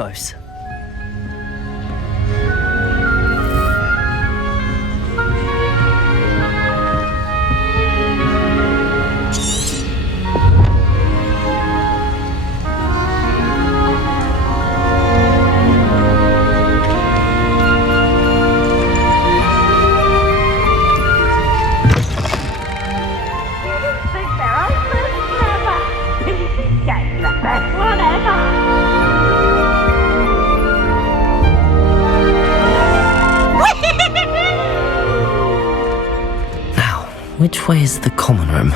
Lumos. Which way is the common room?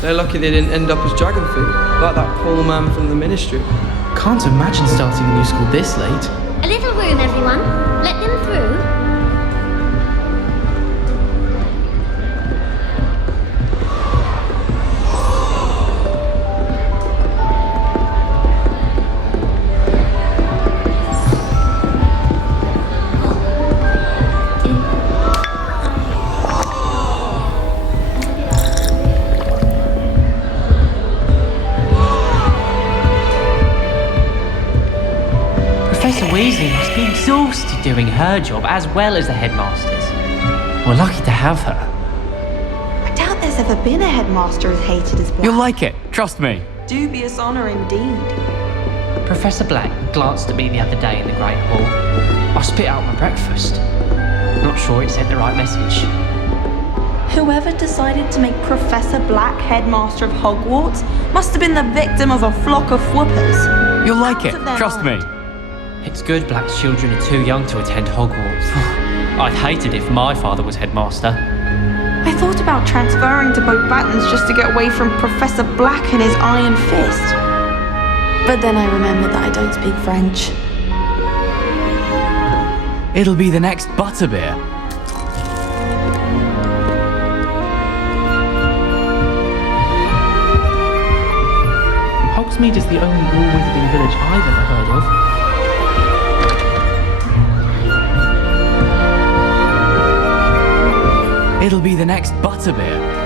They're lucky they didn't end up as dragon food, like that poor man from the ministry. Can't imagine starting a new school this late. A little room, everyone. Let them through. Professor Weasley must be exhausted doing her job as well as the headmaster's. We're lucky to have her. I doubt there's ever been a headmaster as hated as Black. You'll like it, trust me. Dubious honour indeed. Professor Black glanced at me the other day in the Great Hall. I spit out my breakfast. Not sure it sent the right message. Whoever decided to make Professor Black headmaster of Hogwarts must have been the victim of a flock of whoopers. You'll like it, Out of their trust me. mind. It's good Black's children are too young to attend Hogwarts. I'd hate it if my father was headmaster. I thought about transferring to Boat Battens just to get away from Professor Black and his iron fist. But then I remembered that I don't speak French. It'll be the next butterbeer. Hogsmeade is the only real wizarding village I've ever heard of. It'll be the next Butterbeer.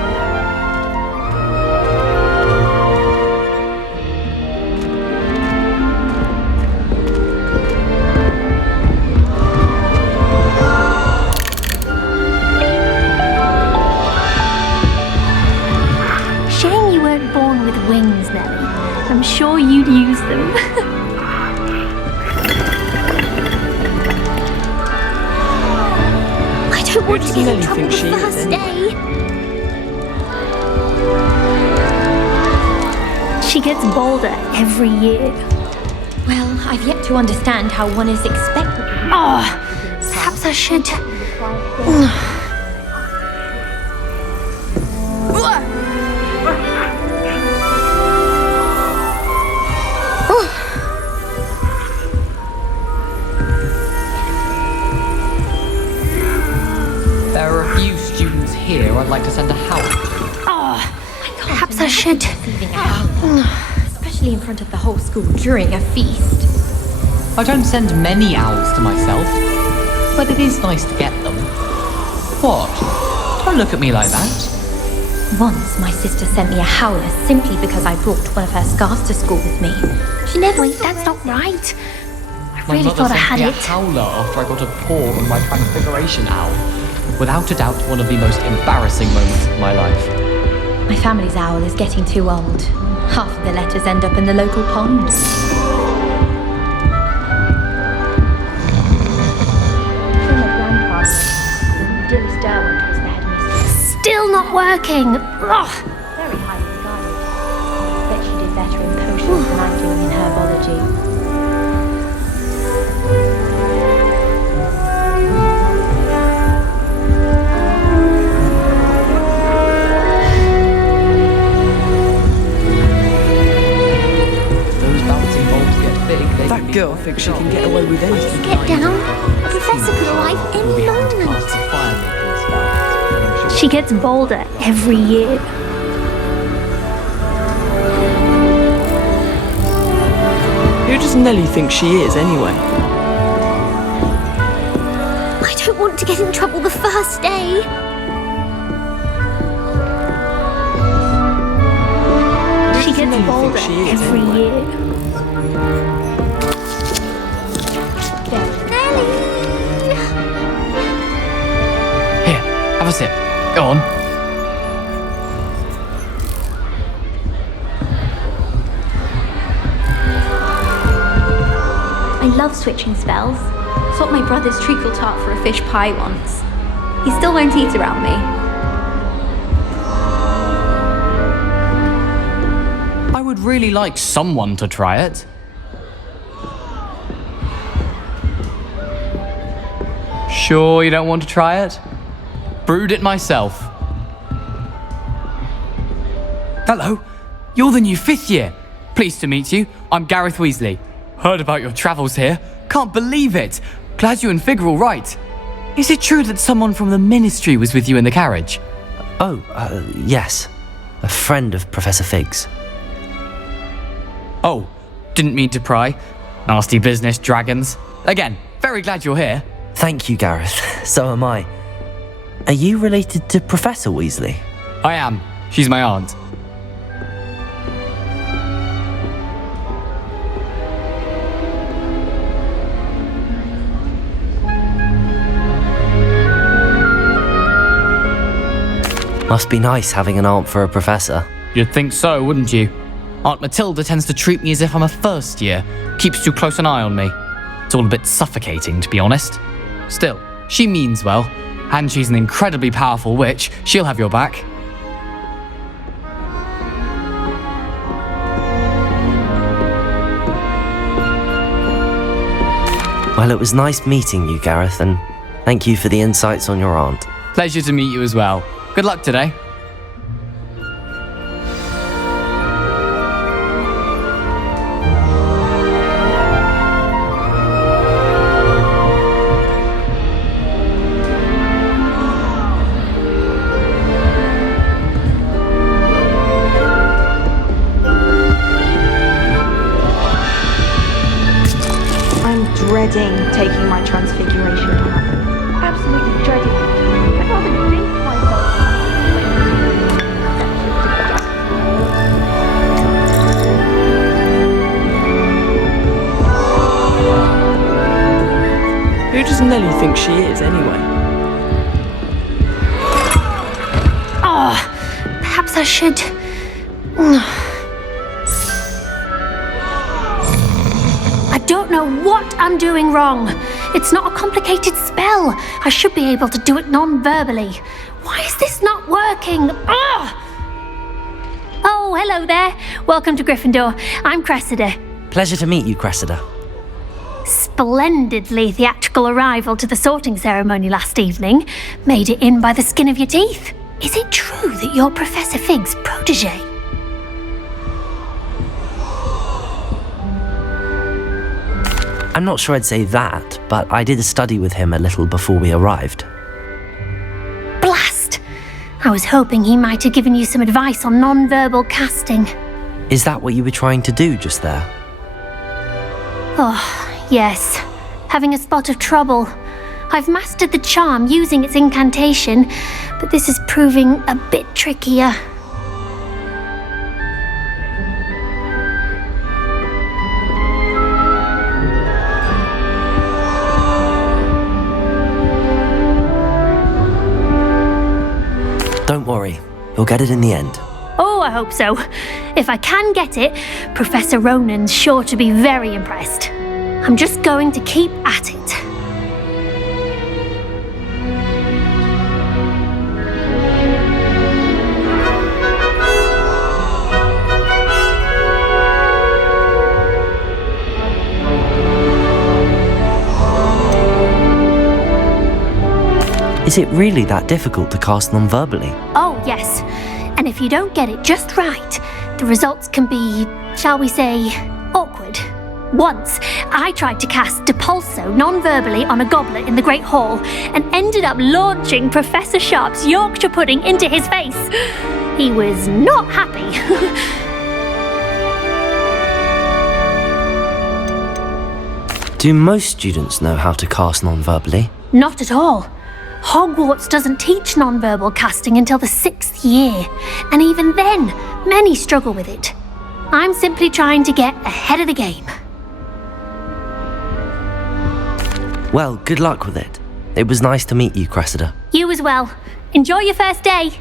Shame you weren't born with wings, Nellie. I'm sure you'd use them. I don't want to get in Nellie trouble think the she is, first anyway? day. She gets bolder every year. Well, I've yet to understand how one is expected to be. Oh, perhaps I should. There are a few students here I'd like to send a howl to. Perhaps I should. Receiving a howl, especially in front of the whole school during a feast. I don't send many owls to myself, but it is nice to get them. What? Don't look at me like that. Once, my sister sent me a howler simply because I brought one of her scarves to school with me. She never. Wait, that's not right. I My really mother thought I sent had me a it. howler after I got a paw on my Transfiguration owl. Without a doubt, one of the most embarrassing moments of my life. My family's owl is getting too old. Half of the letters end up in the local ponds. Dilys Derwent was the headmistress. Still not working. Ugh. Very highly regarded. Bet she did better in potions than I'm doing in herbology. Those bouncing bulbs get big. They That girl thinks she can get away with anything. Get down. A professor could arrive any moment. She gets bolder every year. Who does Nellie think she is, anyway? I don't want to get in trouble the first day. She gets Nellie bolder think she is, every anyway? year. Nellie! Here, have a sip. Go on. I love switching spells. Swapped my brother's treacle tart for a fish pie once. He still won't eat around me. I would really like someone to try it. Sure you don't want to try it? Brewed it myself. Hello, you're the new 5th year. Pleased to meet you. I'm Gareth Weasley. Heard about your travels here. Can't believe it. Glad you and Fig are all right. Is it true that someone from the Ministry was with you in the carriage? Oh, yes. A friend of Professor Fig's. Oh, didn't mean to pry. Nasty business, dragons. Again, very glad you're here. Thank you, Gareth. So am I. Are you related to Professor Weasley? I am. She's my aunt. Must be nice having an aunt for a professor. You'd think so, wouldn't you? Aunt Matilda tends to treat me as if I'm a first year. Keeps too close an eye on me. It's all a bit suffocating, to be honest. Still, she means well. And she's an incredibly powerful witch. She'll have your back. Well, it was nice meeting you, Gareth, and thank you for the insights on your aunt. Pleasure to meet you as well. Good luck today. dreading taking my transfiguration on. Absolutely dreading it. I'd rather jinx myself. Who does Nellie think she is, anyway? Oh, perhaps I should. I don't know what I'm doing wrong. It's not a complicated spell. I should be able to do it non-verbally. Why is this not working? Oh, hello there. Welcome to Gryffindor. I'm Cressida. Pleasure to meet you, Cressida. Splendidly theatrical arrival to the sorting ceremony last evening. Made it in by the skin of your teeth. Is it true that you're Professor Fig's protege? I'm not sure I'd say that, but I did study with him a little before we arrived. Blast! I was hoping he might have given you some advice on non-verbal casting. Is that what you were trying to do just there? Oh, yes. Having a spot of trouble. I've mastered the charm using its incantation, but this is proving a bit trickier. Don't worry, you'll get it in the end. Oh, I hope so. If I can get it, Professor Ronan's sure to be very impressed. I'm just going to keep at it. Is it really that difficult to cast non-verbally? Oh, yes. And if you don't get it just right, the results can be, shall we say, awkward. Once, I tried to cast Depulso non-verbally on a goblet in the Great Hall and ended up launching Professor Sharp's Yorkshire pudding into his face. He was not happy. Do most students know how to cast non-verbally? Not at all. Hogwarts doesn't teach non-verbal casting until the 6th year, and even then, many struggle with it. I'm simply trying to get ahead of the game. Well, good luck with it. It was nice to meet you, Cressida. You as well. Enjoy your first day.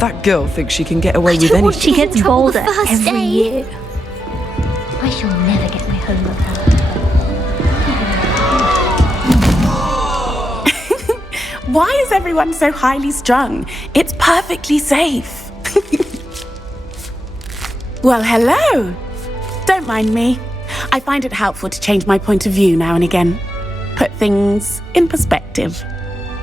That girl thinks she can get away with anything. She gets bolder every day. year. I shall never get my homework out. Why is everyone so highly strung? It's perfectly safe. Well, hello. Don't mind me. I find it helpful to change my point of view now and again. Put things in perspective.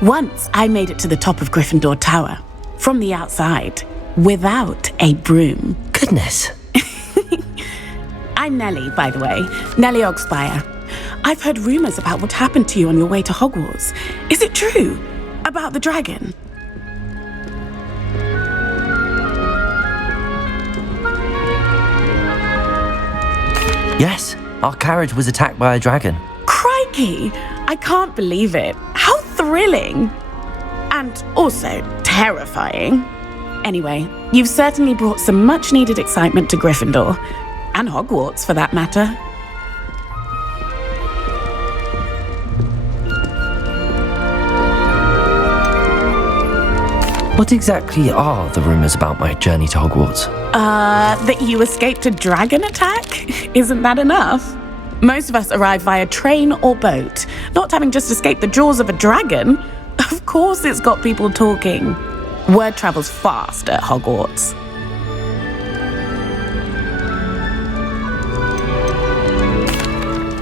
Once I made it to the top of Gryffindor Tower, from the outside, without a broom. Goodness. I'm Nellie, by the way. Nellie Ogspire. I've heard rumours about what happened to you on your way to Hogwarts. Is it true? About the dragon? Yes, our carriage was attacked by a dragon. Crikey! I can't believe it. How thrilling! And also terrifying. Anyway, you've certainly brought some much-needed excitement to Gryffindor. And Hogwarts, for that matter. What exactly are the rumours about my journey to Hogwarts? That you escaped a dragon attack? Isn't that enough? Most of us arrive via train or boat, not having just escaped the jaws of a dragon. Of course it's got people talking. Word travels fast at Hogwarts.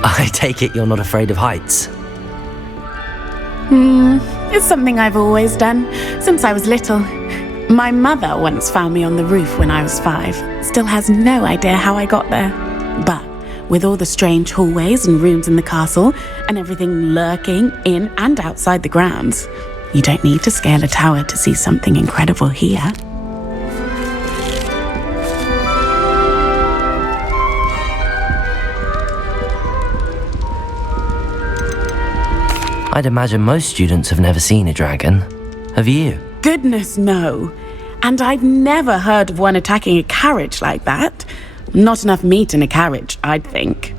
I take it you're not afraid of heights. It's something I've always done, since I was little. My mother once found me on the roof when I was 5. Still has no idea how I got there. But With all the strange hallways and rooms in the castle, and everything lurking in and outside the grounds, you don't need to scale a tower to see something incredible here. I'd imagine most students have never seen a dragon. Have you? Goodness, no. And I've never heard of one attacking a carriage like that. Not enough meat in a carriage, I'd think.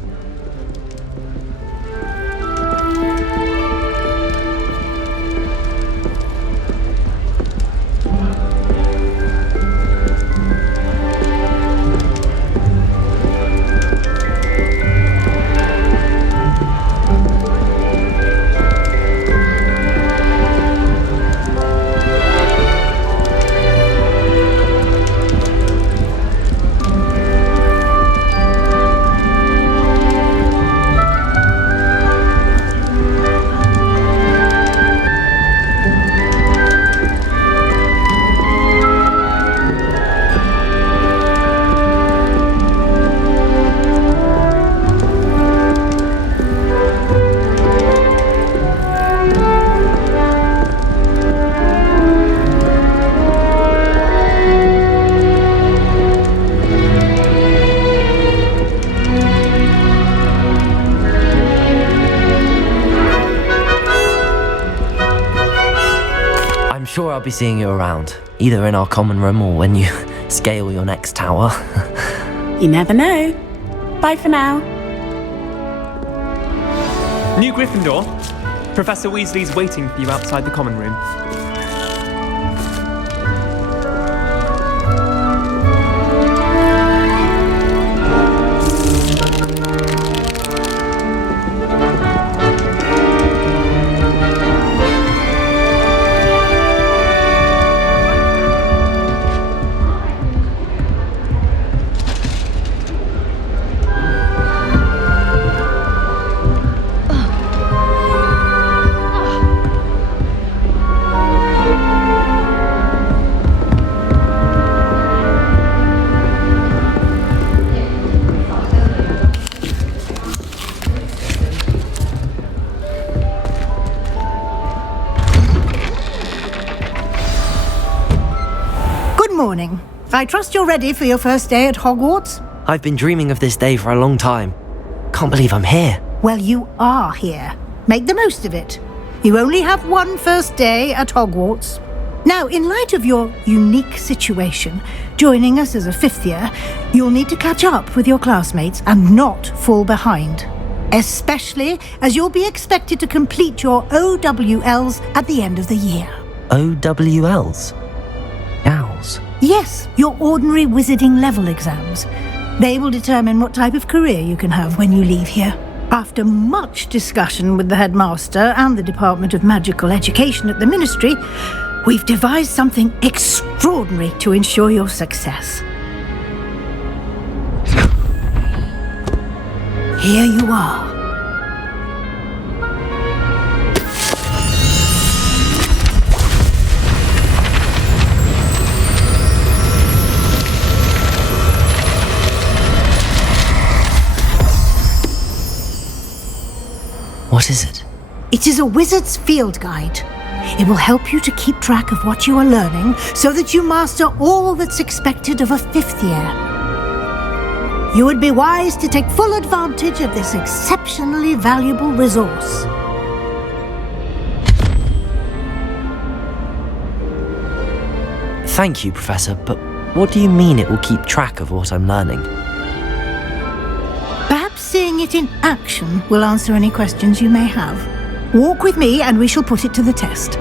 Sure, I'll be seeing you around, either in our common room or when you scale your next tower. You never know. Bye for now. New Gryffindor. Professor Weasley's waiting for you outside the common room. Morning. I trust you're ready for your first day at Hogwarts? I've been dreaming of this day for a long time. Can't believe I'm here. Well, you are here. Make the most of it. You only have one first day at Hogwarts. Now, in light of your unique situation, joining us as a fifth year, you'll need to catch up with your classmates and not fall behind. Especially as you'll be expected to complete your OWLs at the end of the year. OWLs? Owls? Yes, your ordinary wizarding level exams. They will determine what type of career you can have when you leave here. After much discussion with the headmaster and the Department of Magical Education at the Ministry, we've devised something extraordinary to ensure your success. Here you are. What is it? It is a wizard's field guide. It will help you to keep track of what you are learning so that you master all that's expected of a fifth year. You would be wise to take full advantage of this exceptionally valuable resource. Thank you, Professor, but what do you mean it will keep track of what I'm learning? Perhaps seeing it in action will answer any questions you may have. Walk with me and we shall put it to the test.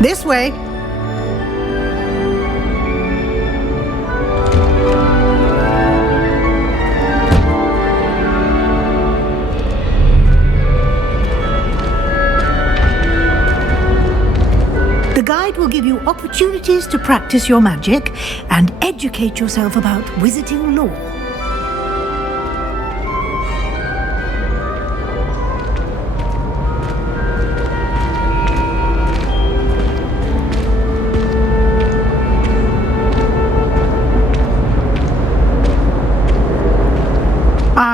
This way. The guide will give you opportunities to practice your magic and educate yourself about wizarding lore.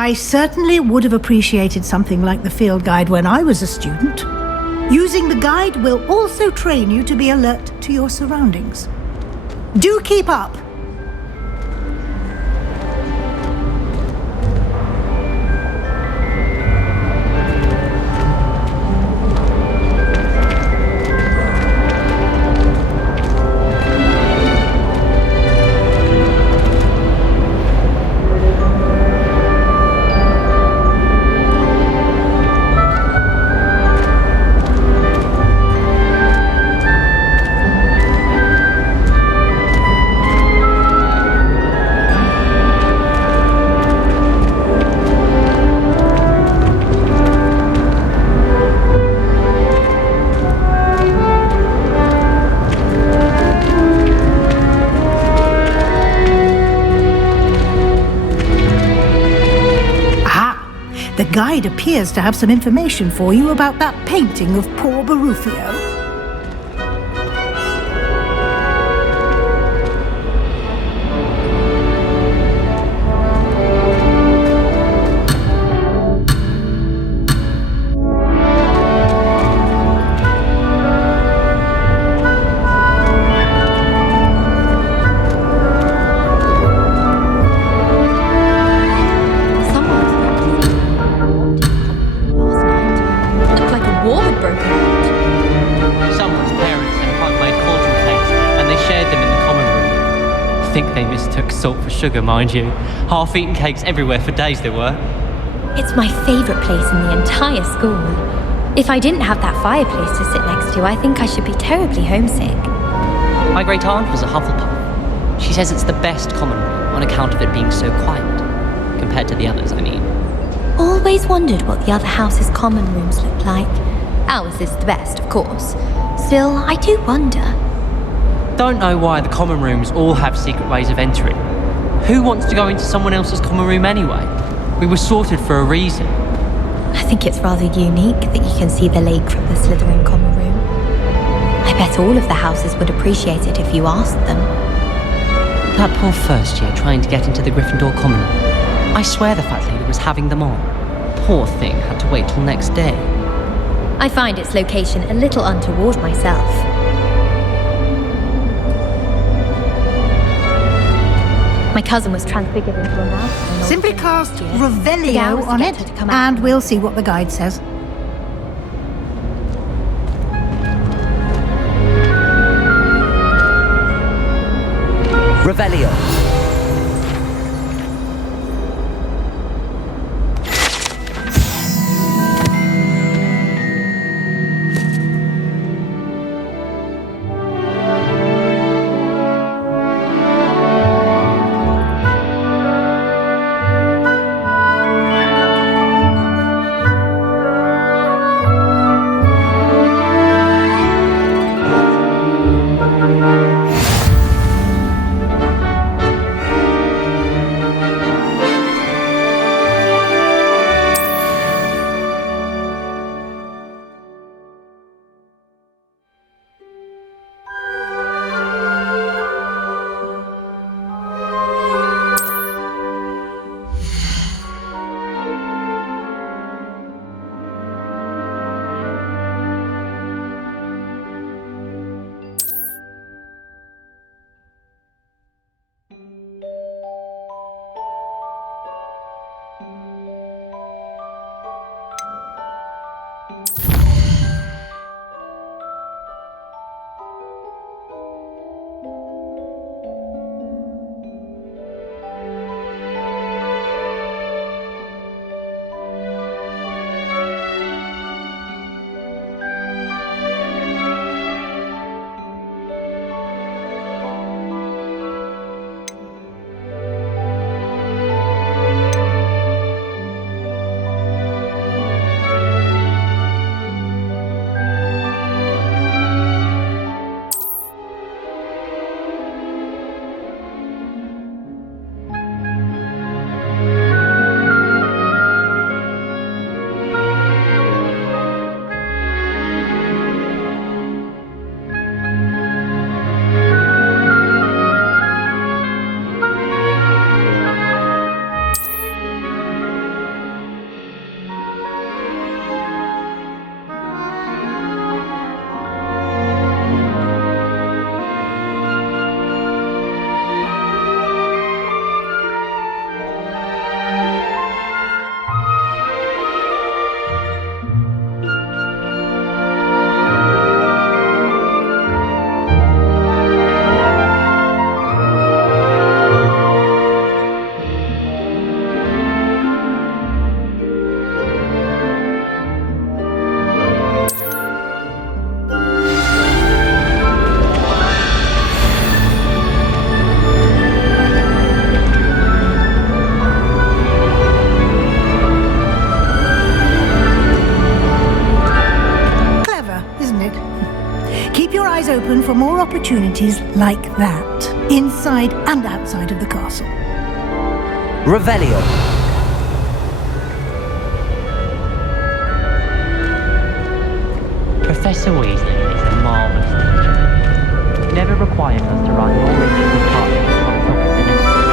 I certainly would have appreciated something like the field guide when I was a student. Using the guide will also train you to be alert to your surroundings. Do keep up! The guide appears to have some information for you about that painting of poor Barufio. Sugar, mind you. Half-eaten cakes everywhere for days there were. It's my favourite place in the entire school. If I didn't have that fireplace to sit next to, I think I should be terribly homesick. My great aunt was a Hufflepuff. She says it's the best common room on account of it being so quiet. Compared to the others, I mean. Always wondered what the other house's common rooms looked like. Ours is the best, of course. Still, I do wonder. Don't know why the common rooms all have secret ways of entering. Who wants to go into someone else's common room anyway? We were sorted for a reason. I think it's rather unique that you can see the lake from the Slytherin common room. I bet all of the houses would appreciate it if you asked them. That poor first year trying to get into the Gryffindor common room. I swear the fat lady was having them on. Poor thing had to wait till next day. I find its location a little untoward myself. My cousin was transfigured into a mouse. Simply cast Revelio on it, and we'll see what the guide says. Revelio. opportunities like that, inside and outside of the castle. Revelio. Professor Weasley is a marvellous teacher. He never required us to write more ridiculous particles on top of the necessary.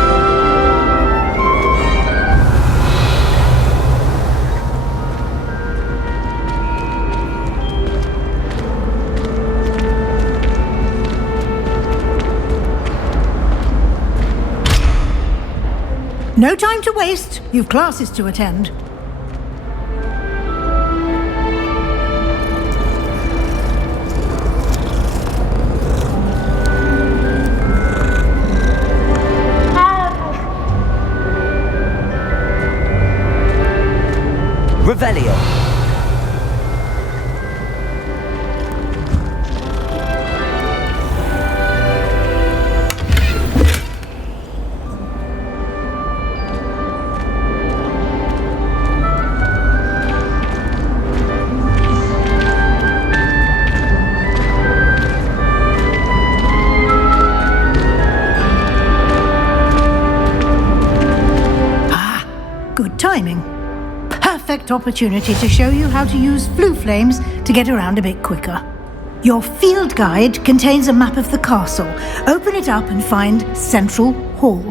No time to waste. You've classes to attend. Revelio. Good timing. Perfect opportunity to show you how to use flue flames to get around a bit quicker. Your field guide contains a map of the castle. Open it up and find Central Hall.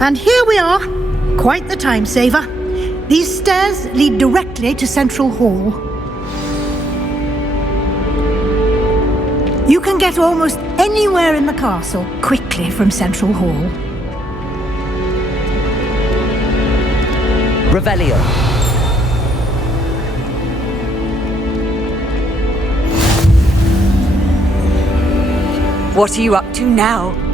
And here we are. Quite the time saver. These stairs lead directly to Central Hall. You can get almost anywhere in the castle quickly from Central Hall. Revelio. What are you up to now?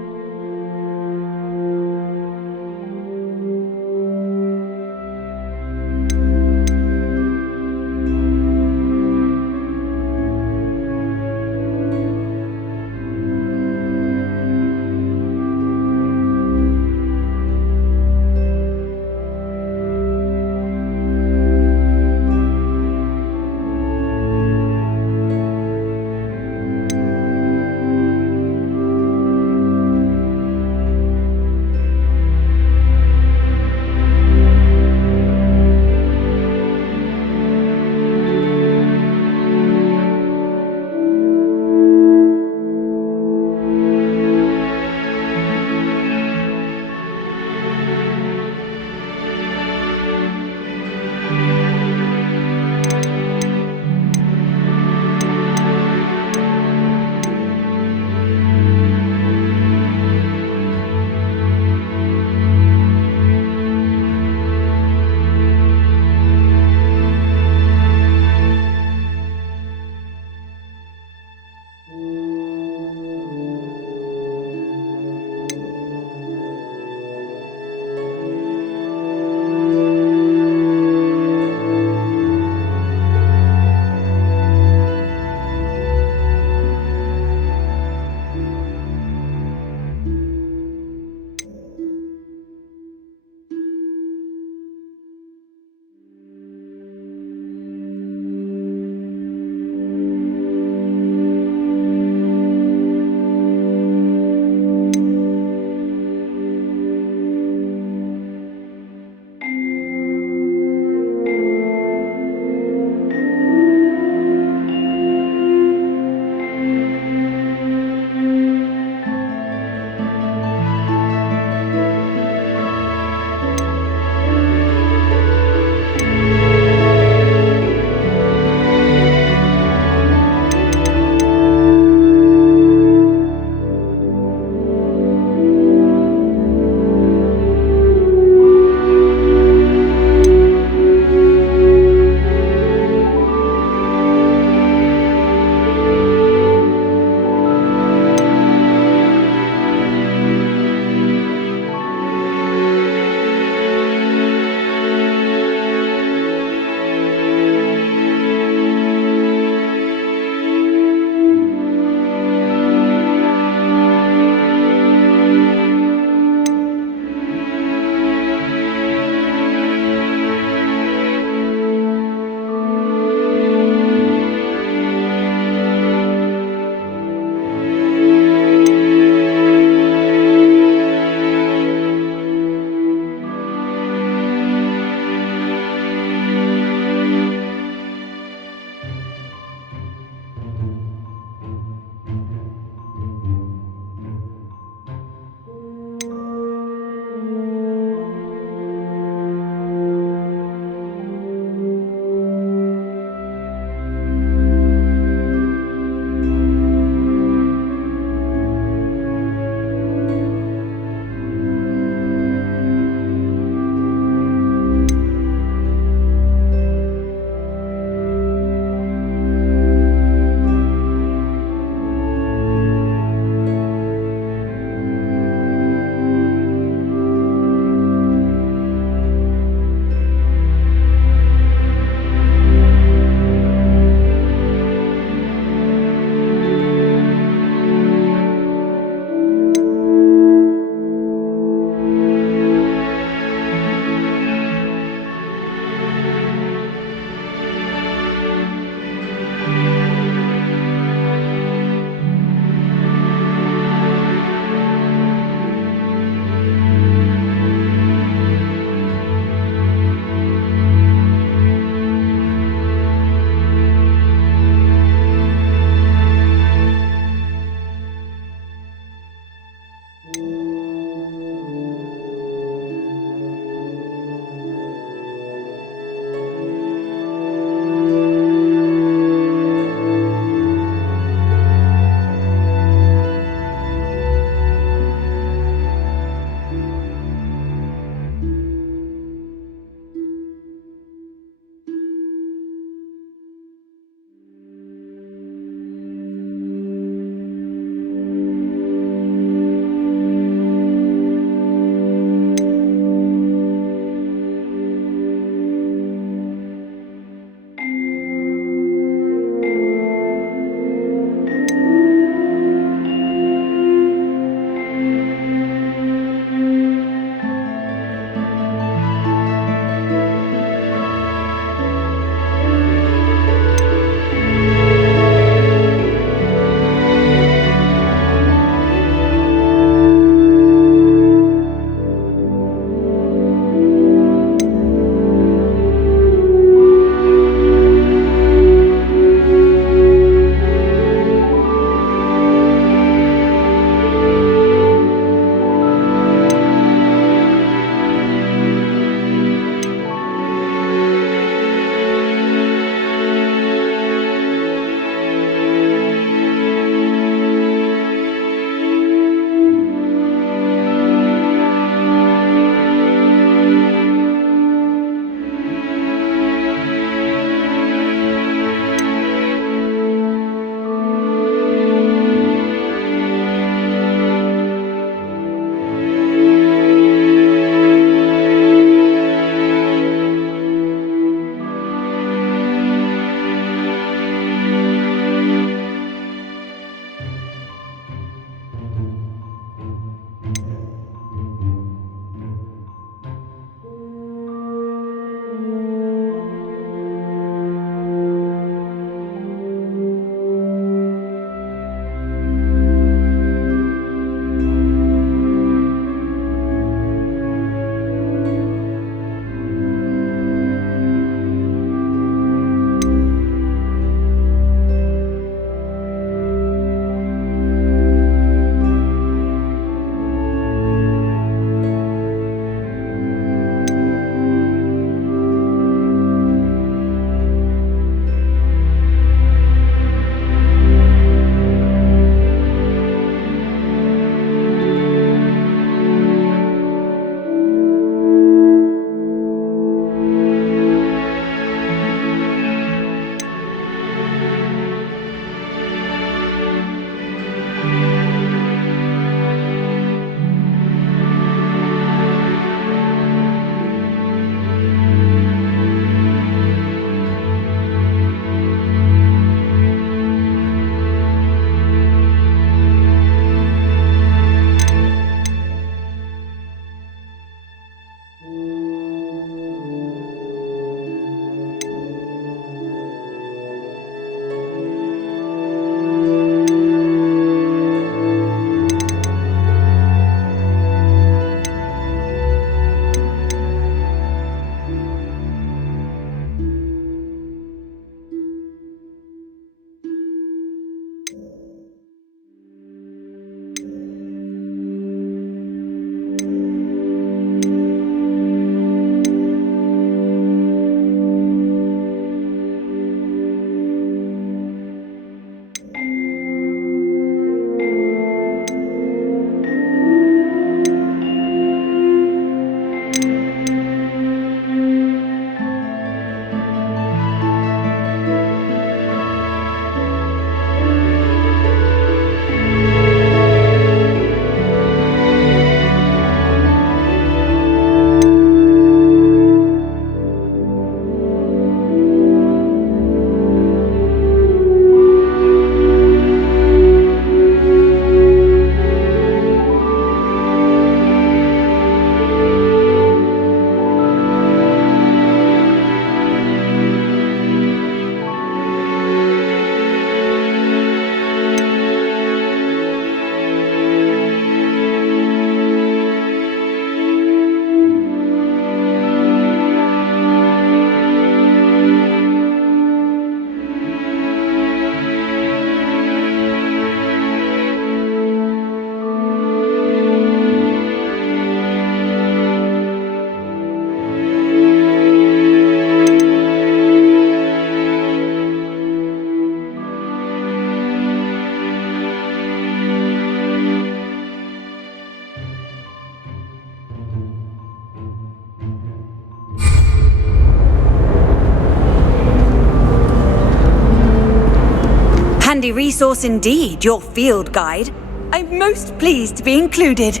handy resource indeed, your field guide. I'm most pleased to be included.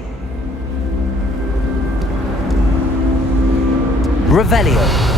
Revelio.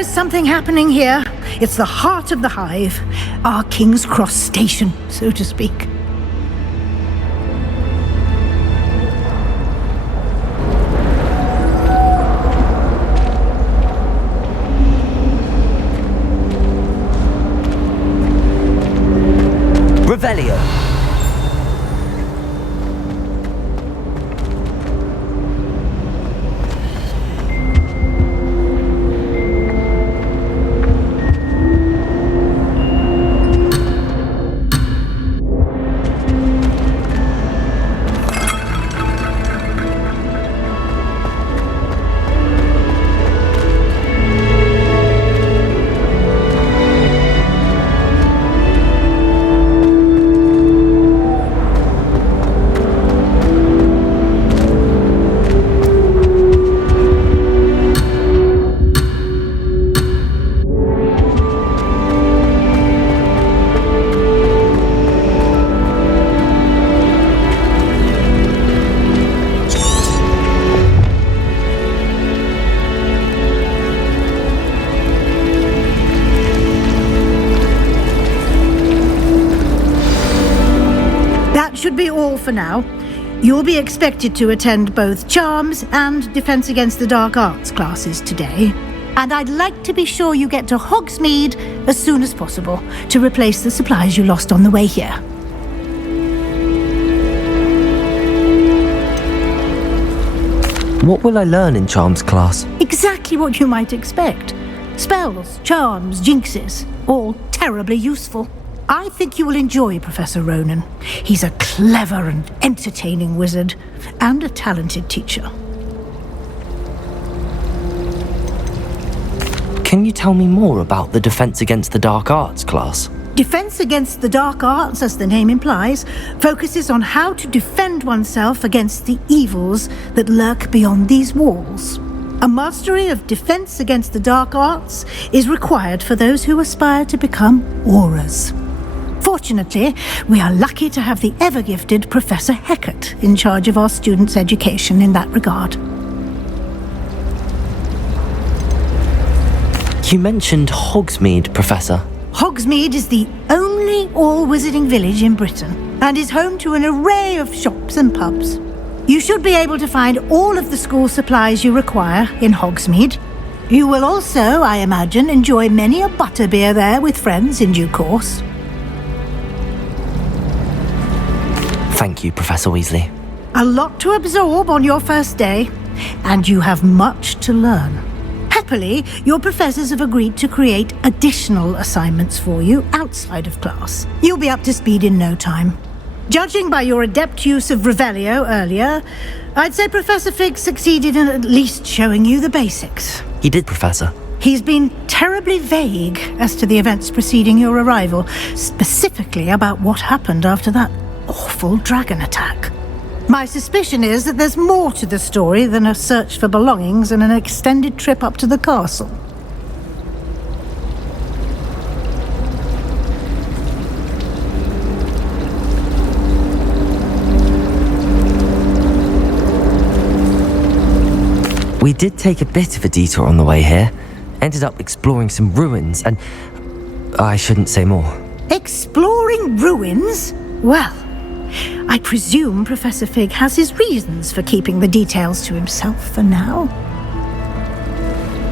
Something happening here. It's the heart of the hive, our King's Cross station, so to speak. Revelio. Should be all for now. You'll be expected to attend both Charms and Defense Against the Dark Arts classes today. And I'd like to be sure you get to Hogsmeade as soon as possible to replace the supplies you lost on the way here. What will I learn in Charms class? Exactly what you might expect. Spells, charms, jinxes, all terribly useful. I think you will enjoy Professor Ronan. He's a clever and entertaining wizard, and a talented teacher. Can you tell me more about the Defense Against the Dark Arts class? Defense Against the Dark Arts, as the name implies, focuses on how to defend oneself against the evils that lurk beyond these walls. A mastery of Defense Against the Dark Arts is required for those who aspire to become Auras. Fortunately, we are lucky to have the ever-gifted Professor Heckert in charge of our students' education in that regard. You mentioned Hogsmeade, Professor. Hogsmeade is the only all-wizarding village in Britain and is home to an array of shops and pubs. You should be able to find all of the school supplies you require in Hogsmeade. You will also, I imagine, enjoy many a butterbeer there with friends in due course. Thank you, Professor Weasley. A lot to absorb on your first day, and you have much to learn. Happily, your professors have agreed to create additional assignments for you outside of class. You'll be up to speed in no time. Judging by your adept use of Revelio earlier, I'd say Professor Fig succeeded in at least showing you the basics. He did, Professor. He's been terribly vague as to the events preceding your arrival, specifically about what happened after that awful dragon attack. My suspicion is that there's more to the story than a search for belongings and an extended trip up to the castle. We did take a bit of a detour on the way here. Ended up exploring some ruins and... I shouldn't say more. Exploring ruins? Well, I presume Professor Fig has his reasons for keeping the details to himself for now.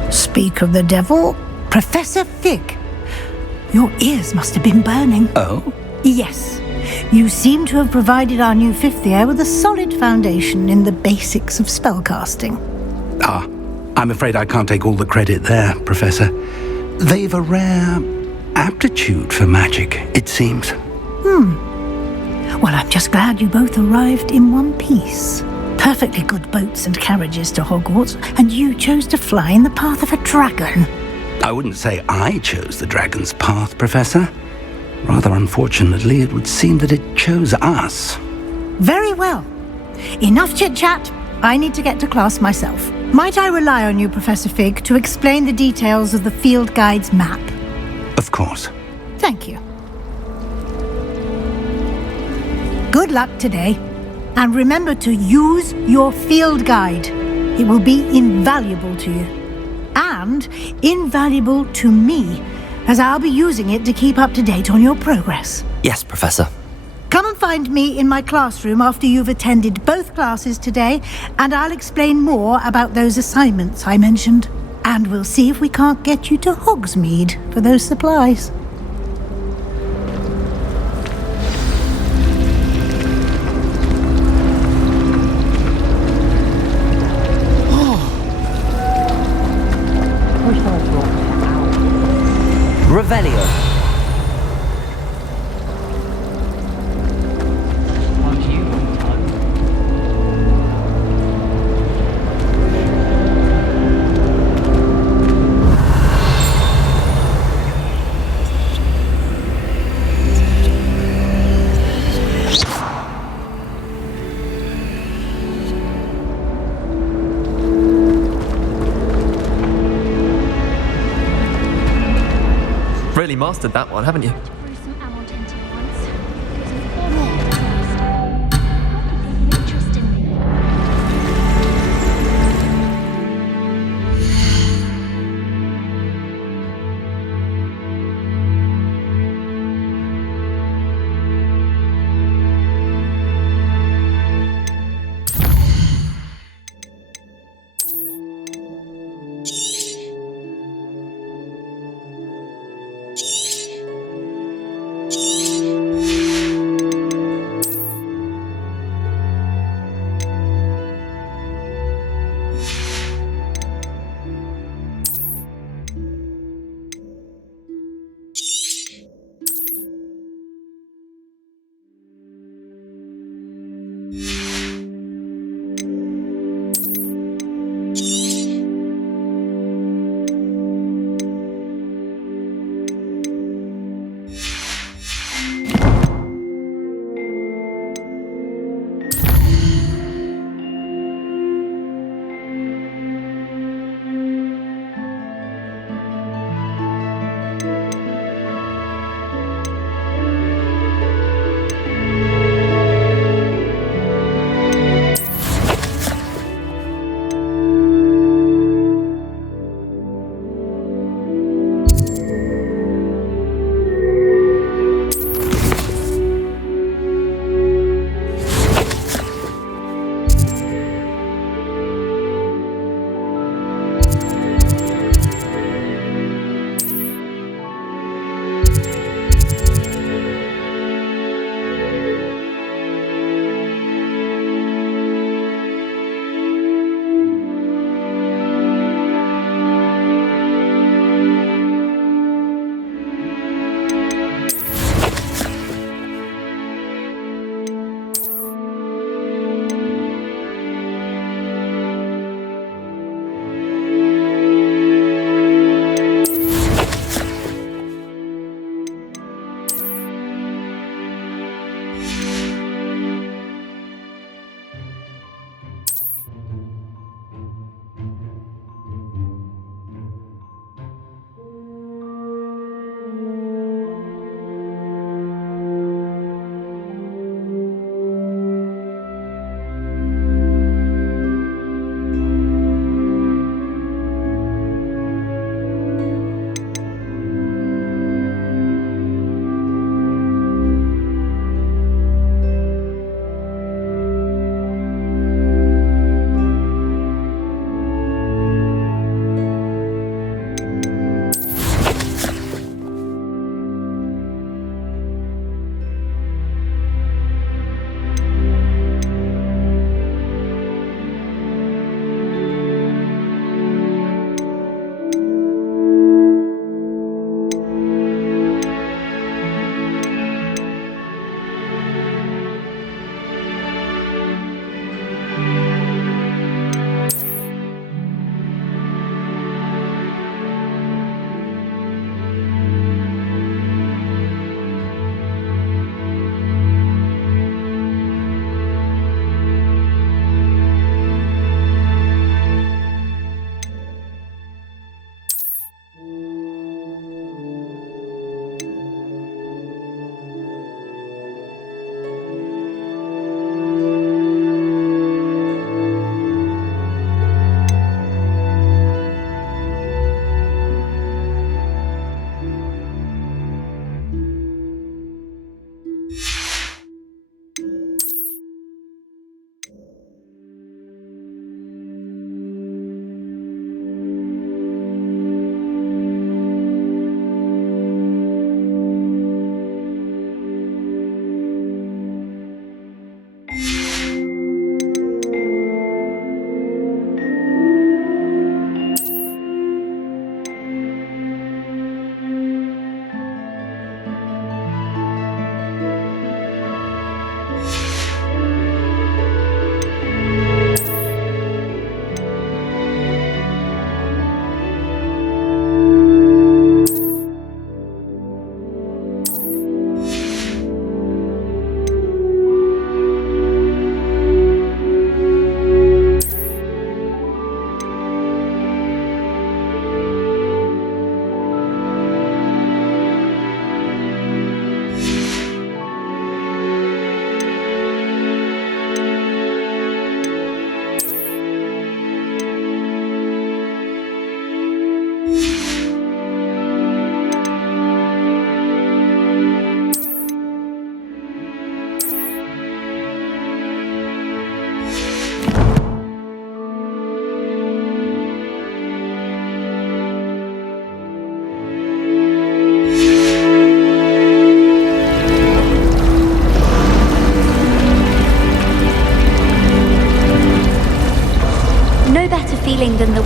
Speak of the devil, Professor Fig Your ears must have been burning. Oh? Yes. You seem to have provided our new fifth year with a solid foundation in the basics of spellcasting. Ah, I'm afraid I can't take all the credit there, Professor. They've a rare aptitude for magic, it seems. Well, I'm just glad you both arrived in one piece. Perfectly good boats and carriages to Hogwarts, and you chose to fly in the path of a dragon. I wouldn't say I chose the dragon's path, Professor. Rather unfortunately, it would seem that it chose us. Very well. Enough chit-chat. I need to get to class myself. Might I rely on you, Professor Fig, to explain the details of the field guide's map? Of course. Thank you. Good luck today. And remember to use your field guide. It will be invaluable to you. And invaluable to me, as I'll be using it to keep up to date on your progress. Yes, Professor. Come and find me in my classroom after you've attended both classes today, and I'll explain more about those assignments I mentioned. And we'll see if we can't get you to Hogsmeade for those supplies. Revelio. Really mastered that one, haven't you?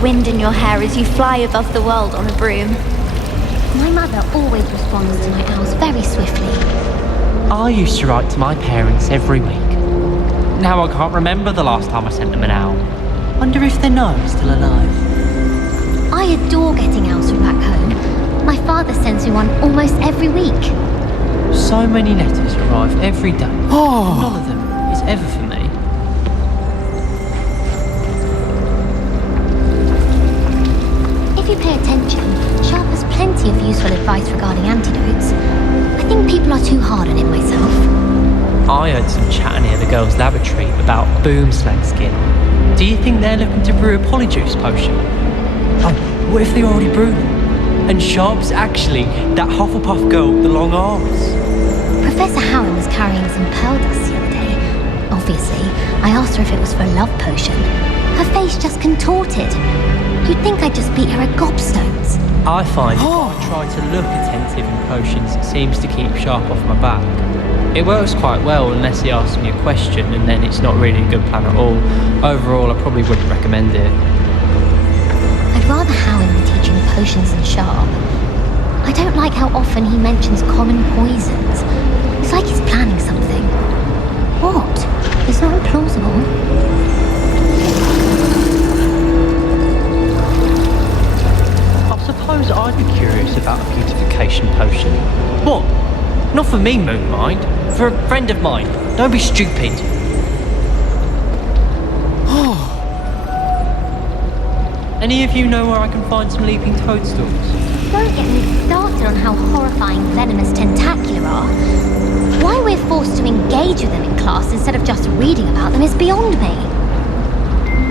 wind in your hair as you fly above the world on a broom. My mother always responds to my owls very swiftly. I used to write to my parents every week. Now I can't remember the last time I sent them an owl. Wonder if they know I'm still alive. I adore getting owls from back home. My father sends me one almost every week. So many letters arrive every day. None of them is ever for me. If you pay attention, Sharp has plenty of useful advice regarding antidotes. I think people are too hard on him myself. I heard some chatter near the girls' lavatory about boomslag skin. Do you think they're looking to brew a polyjuice potion? Oh, what if they already brewed it? And Sharp's actually that Hufflepuff girl with the long arms. Professor Howard was carrying some pearl dust the other day. Obviously, I asked her if it was for a love potion. Her face just contorted. You'd think I'd just beat her at gobstones. I find if I try to look attentive in potions, it seems to keep Sharp off my back. It works quite well unless he asks me a question, and then it's not really a good plan at all. Overall, I probably wouldn't recommend it. I'd rather Howard be teaching potions than Sharp. I don't like how often he mentions common poisons. It's like he's planning something. What? It's not implausible. I suppose I'd be curious about a beautification potion. What? Not for me, Moonmind. For a friend of mine. Don't be stupid. Any of you know where I can find some leaping toadstools? Don't get me started on how horrifying venomous tentacula are. Why we're forced to engage with them in class instead of just reading about them is beyond me.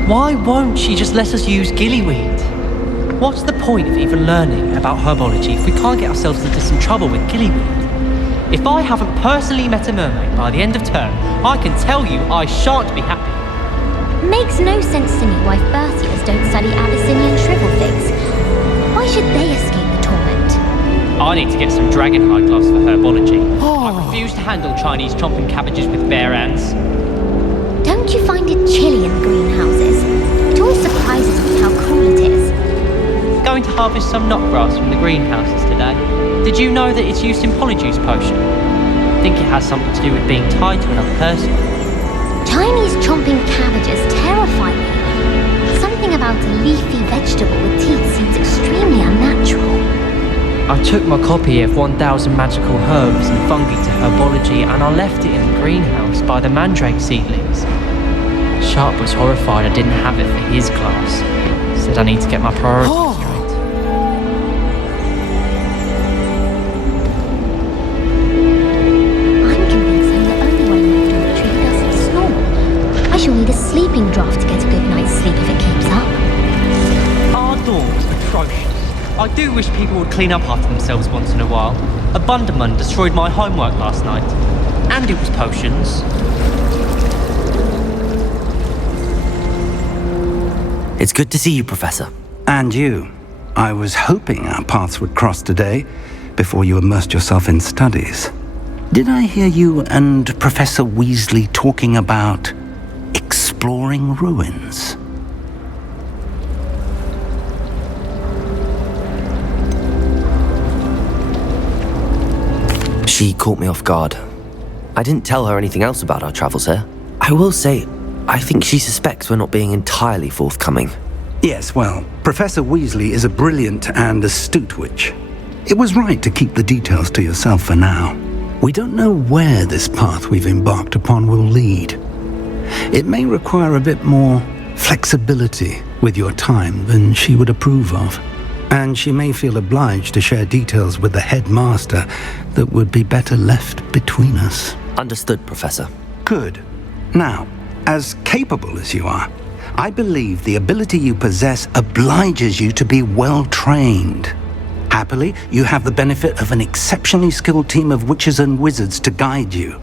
Why won't she just let us use gillyweed? What's the point of even learning about herbology if we can't get ourselves into some trouble with gillyweed? If I haven't personally met a mermaid by the end of term, I can tell you I shan't be happy. Makes no sense to me why first years don't study Abyssinian shrivel figs. Why should they escape the torment? I need to get some dragonhide gloves for herbology. I refuse to handle Chinese chomping cabbages with bare hands. Don't you find it chilly in the greenhouses? It always surprises me how cool it is. Going to harvest some knotgrass from the greenhouses today. Did you know that it's used in polyjuice potion? I think it has something to do with being tied to another person. Chinese chomping cabbages terrify me. Something about a leafy vegetable with teeth seems extremely unnatural. I took my copy of 1000 Magical Herbs and Fungi to Herbology and I left it in the greenhouse by the mandrake seedlings. Sharp was horrified I didn't have it for his class. Said I need to get my priorities straight. She'll need a sleeping draft to get a good night's sleep if it keeps up. Our dawn's atrocious. I do wish people would clean up after themselves once in a while. A Bunderman destroyed my homework last night. And it was potions. It's good to see you, Professor. And you. I was hoping our paths would cross today, before you immersed yourself in studies. Did I hear you and Professor Weasley talking about exploring ruins? She caught me off guard. I didn't tell her anything else about our travels here. I will say, I think she suspects we're not being entirely forthcoming. Yes, well, Professor Weasley is a brilliant and astute witch. It was right to keep the details to yourself for now. We don't know where this path we've embarked upon will lead. It may require a bit more flexibility with your time than she would approve of. And she may feel obliged to share details with the headmaster that would be better left between us. Understood, Professor. Good. Now, as capable as you are, I believe the ability you possess obliges you to be well trained. Happily, you have the benefit of an exceptionally skilled team of witches and wizards to guide you.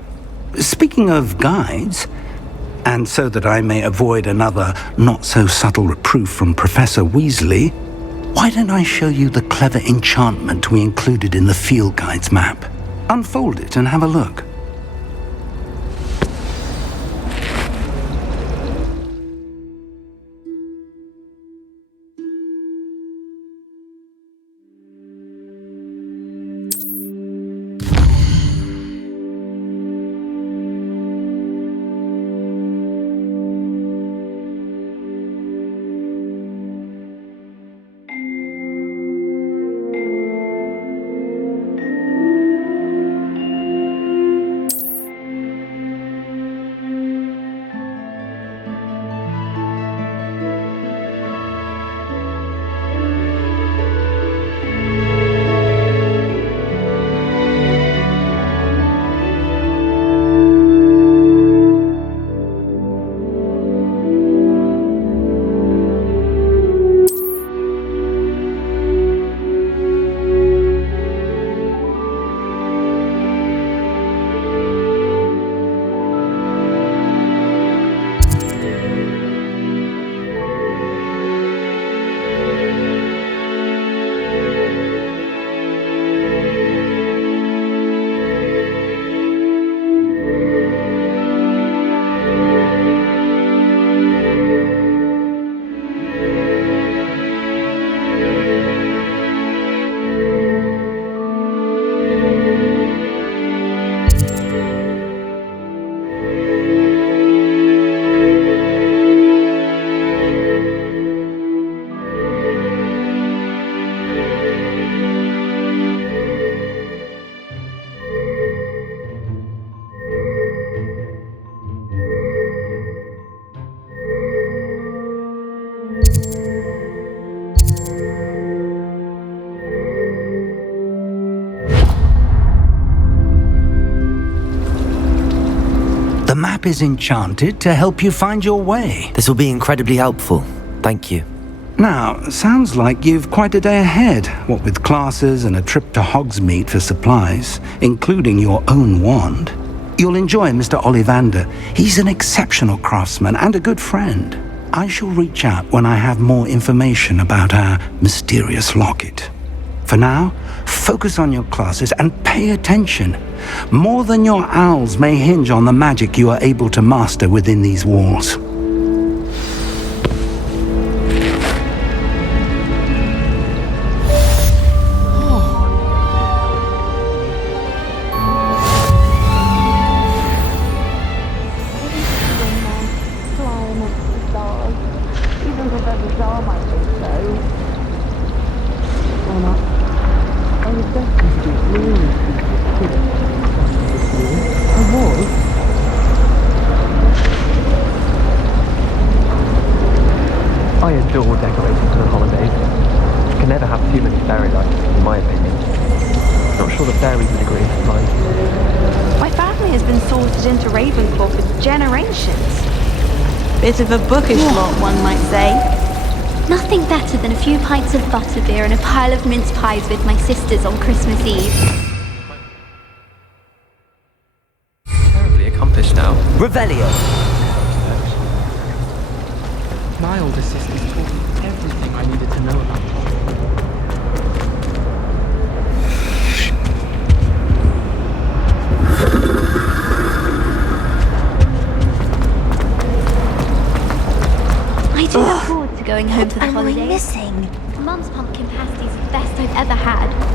Speaking of guides, and so that I may avoid another not-so-subtle reproof from Professor Weasley, why don't I show you the clever enchantment we included in the field guide's map? Unfold it and have a look. map is enchanted to help you find your way. This will be incredibly helpful. Thank you. Now, sounds like you've quite a day ahead, what with classes and a trip to Hogsmeade for supplies, including your own wand. You'll enjoy Mr. Ollivander. He's an exceptional craftsman and a good friend. I shall reach out when I have more information about our mysterious locket. For now, focus on your classes and pay attention. More than your owls may hinge on the magic you are able to master within these walls. I adore decorating for the holidays. You can never have too many fairy lights, in my opinion. Not sure the fairies would agree, mine. My family has been sorted into Ravenclaw for generations. Bit of a bookish lot, one might say. Nothing better than a few pints of butterbeer and a pile of mince pies with my sisters on Christmas Eve. Terribly accomplished now. Revelio! My older sisters taught me everything I needed to know about I do look forward to going home for the What am I holidays. missing? Mum's pumpkin pasties are the best I've ever had.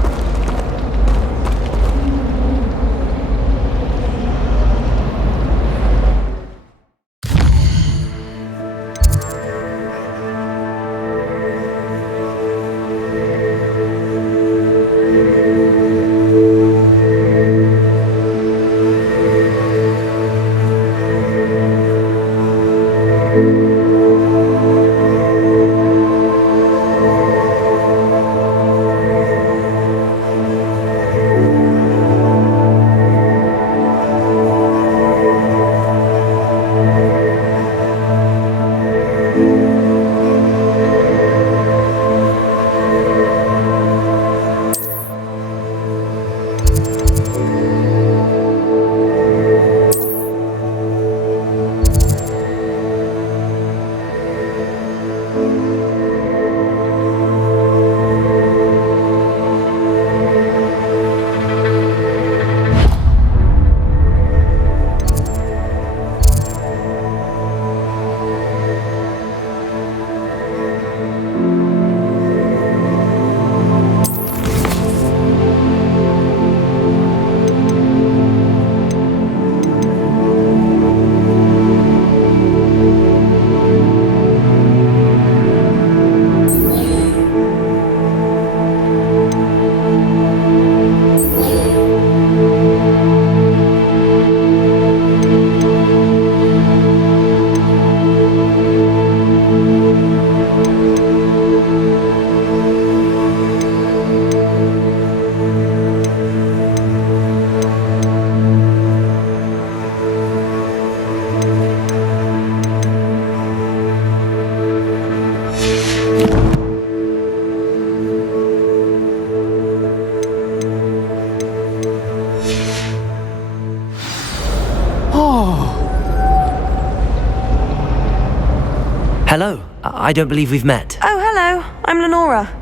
Hello. I don't believe we've met. Oh, hello. I'm Lenora.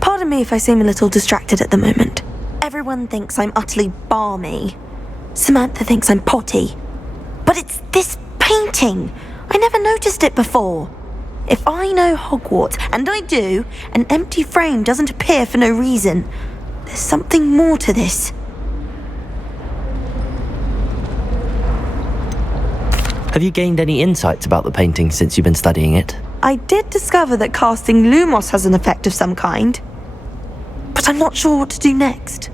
Pardon me if I seem a little distracted at the moment. Everyone thinks I'm utterly balmy. Samantha thinks I'm potty. But it's this painting. I never noticed it before. If I know Hogwarts, and I do, an empty frame doesn't appear for no reason. There's something more to this. Have you gained any insights about the painting since you've been studying it? I did discover that casting Lumos has an effect of some kind. But I'm not sure what to do next.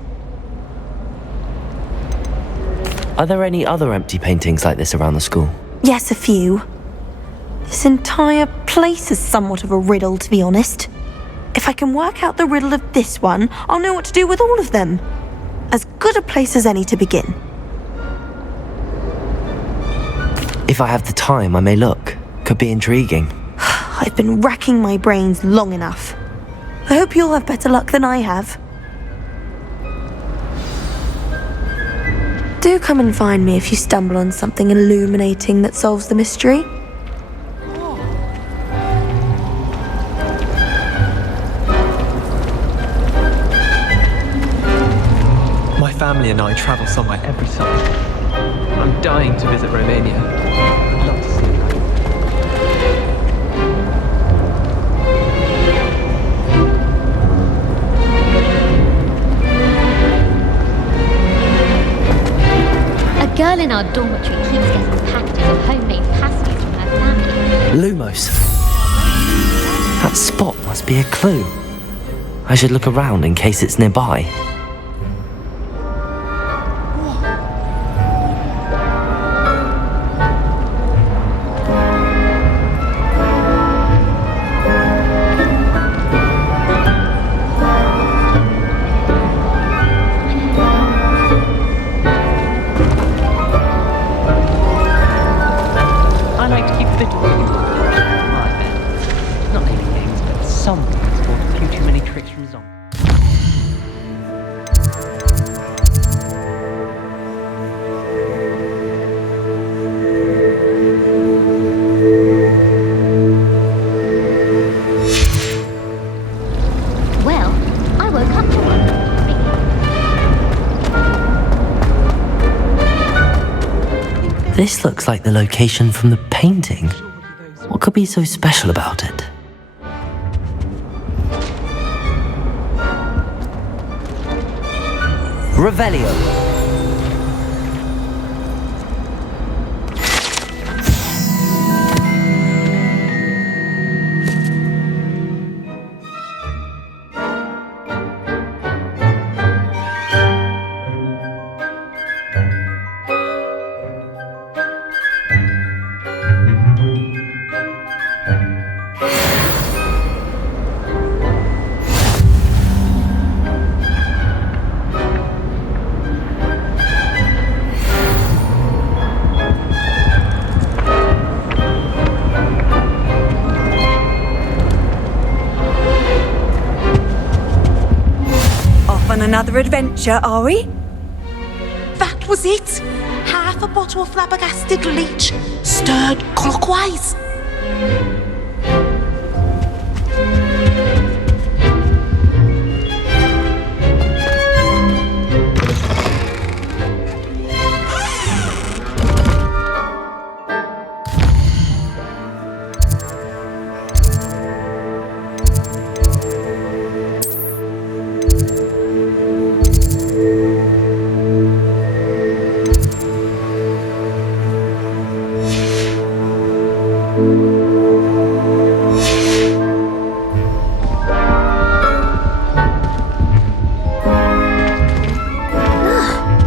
Are there any other empty paintings like this around the school? Yes, a few. This entire place is somewhat of a riddle, to be honest. If I can work out the riddle of this one, I'll know what to do with all of them. As good a place as any to begin. If I have the time, I may look. Could be intriguing. I've been racking my brains long enough. I hope you'll have better luck than I have. Do come and find me if you stumble on something illuminating that solves the mystery. My family and I travel somewhere every summer. I'm dying to visit Romania. I'd love to see it. A girl in our dormitory keeps getting packages of homemade pasties from her family. Lumos. That spot must be a clue. I should look around in case it's nearby. I like to keep fit all in my bed. Not naming names, but some things bought a few too many tricks from zombies. Well, I woke up to one. This looks like the location from the painting. What could be so special about it? Revelio. Another adventure, are we? That was it. Half a bottle of flabbergasted leech, stirred clockwise.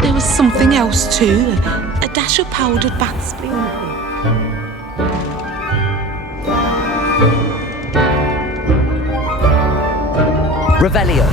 There was something else too, a dash of powdered bat spleen. Revelio.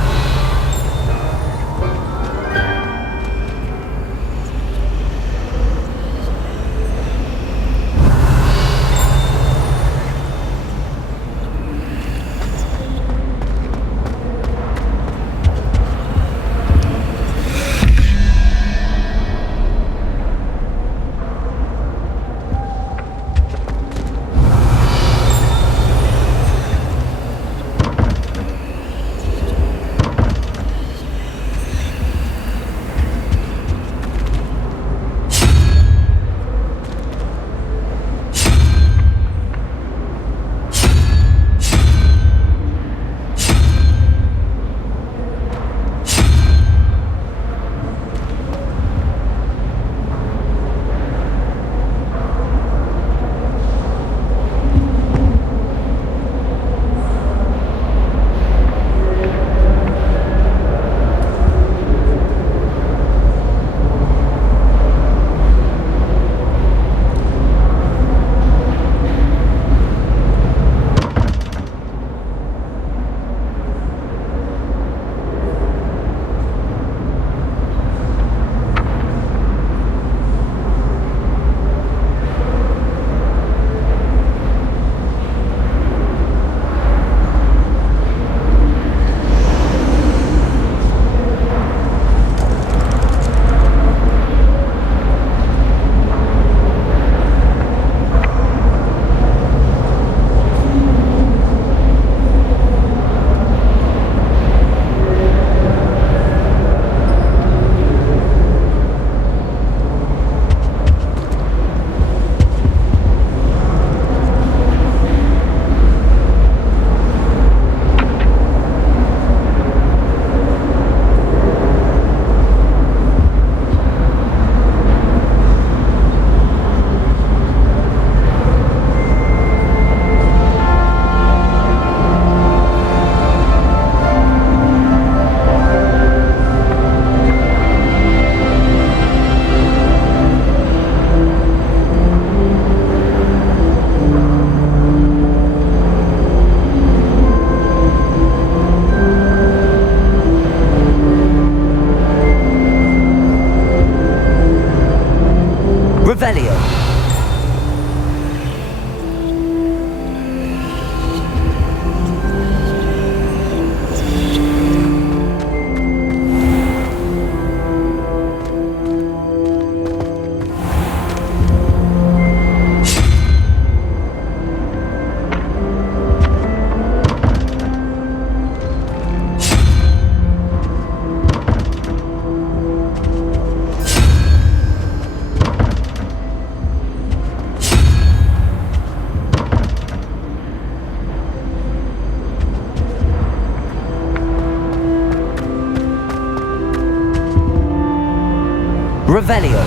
Revelio.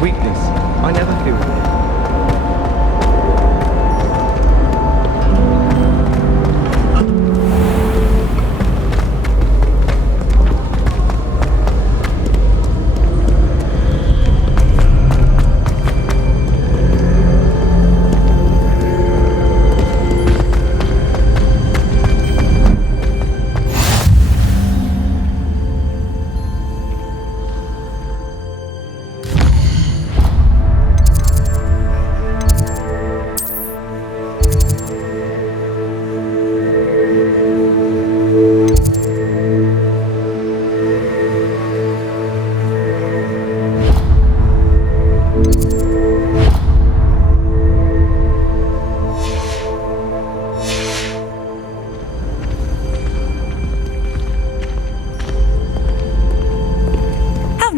Weakness. I never feel it.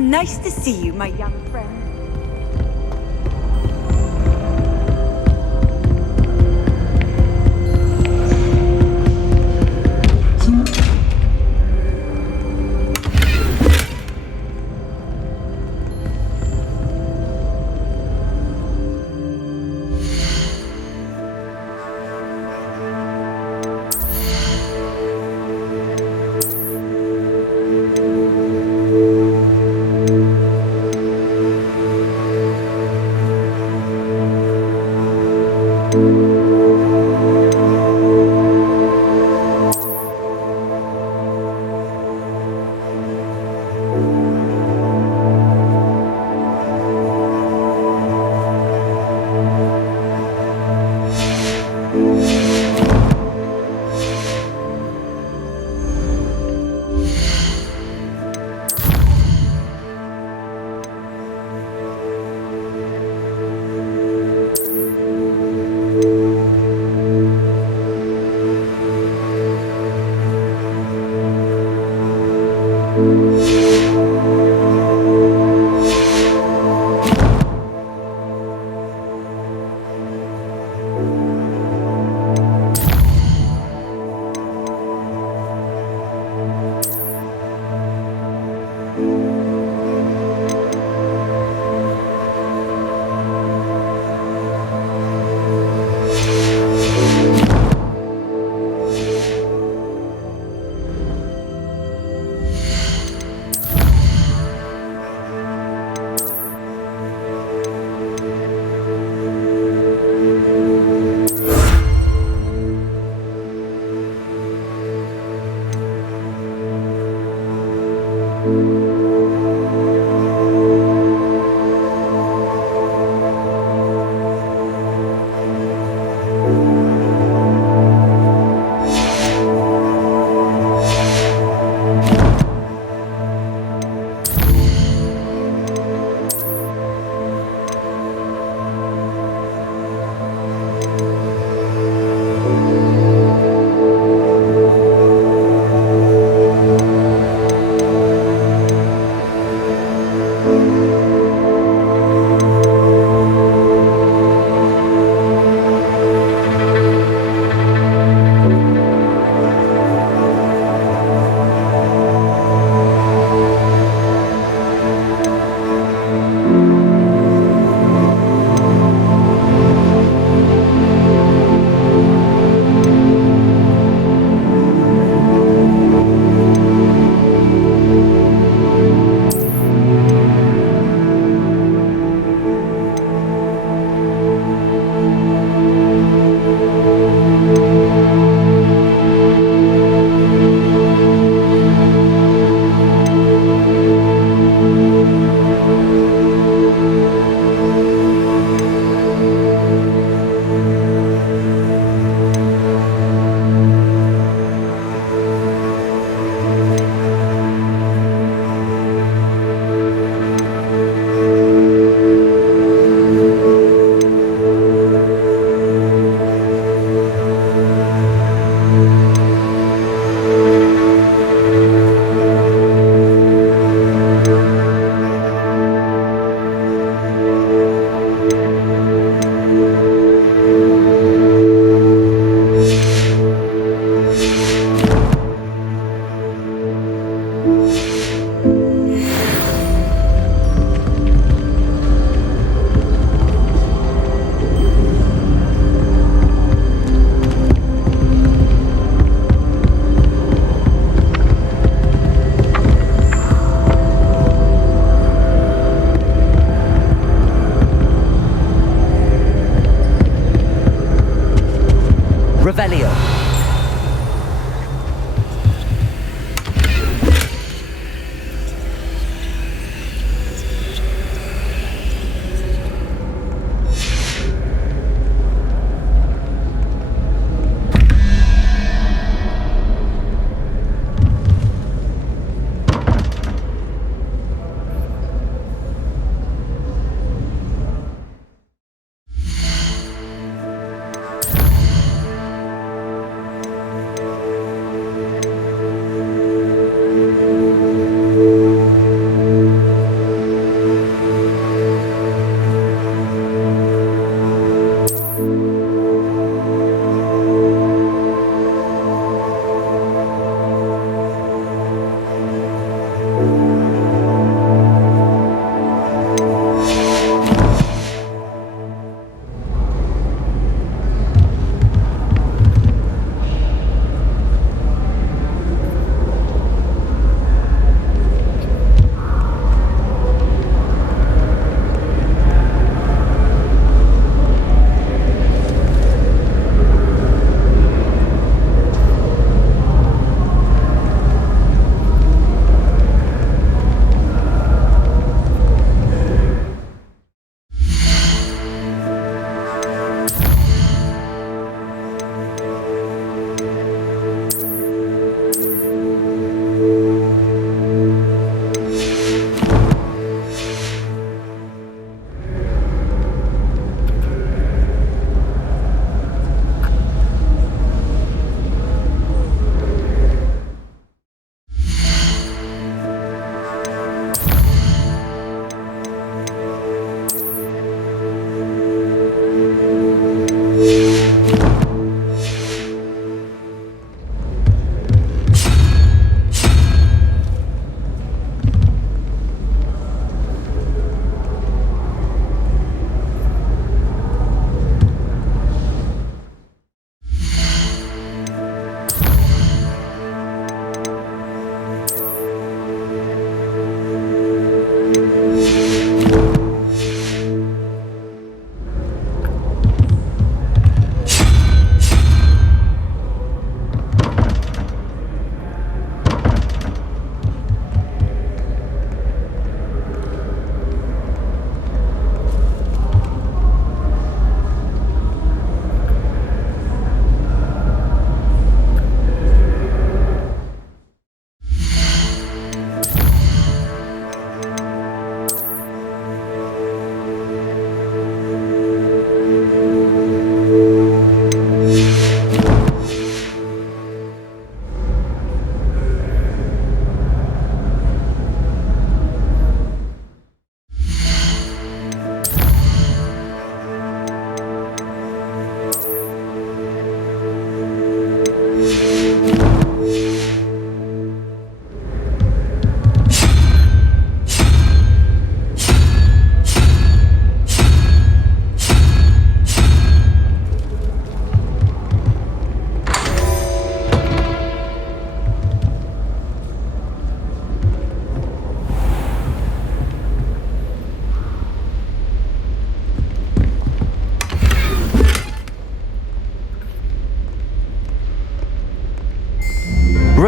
Nice to see you, my young friend.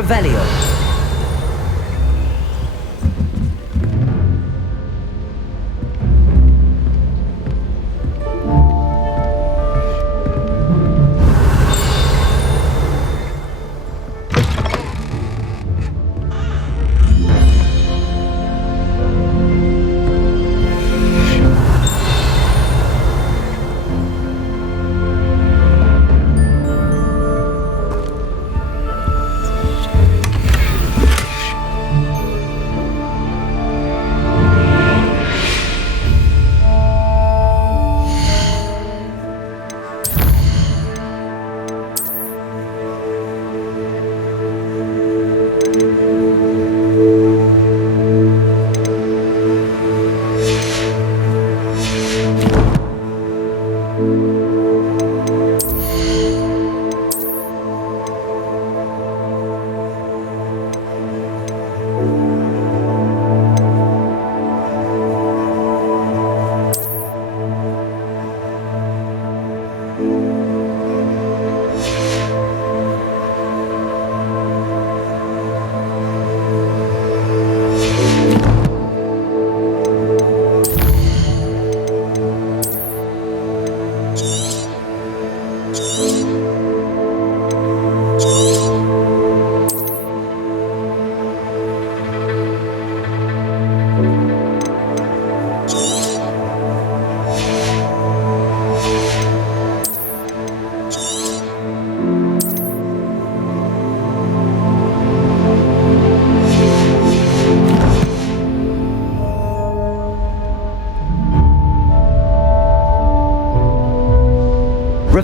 Revelio.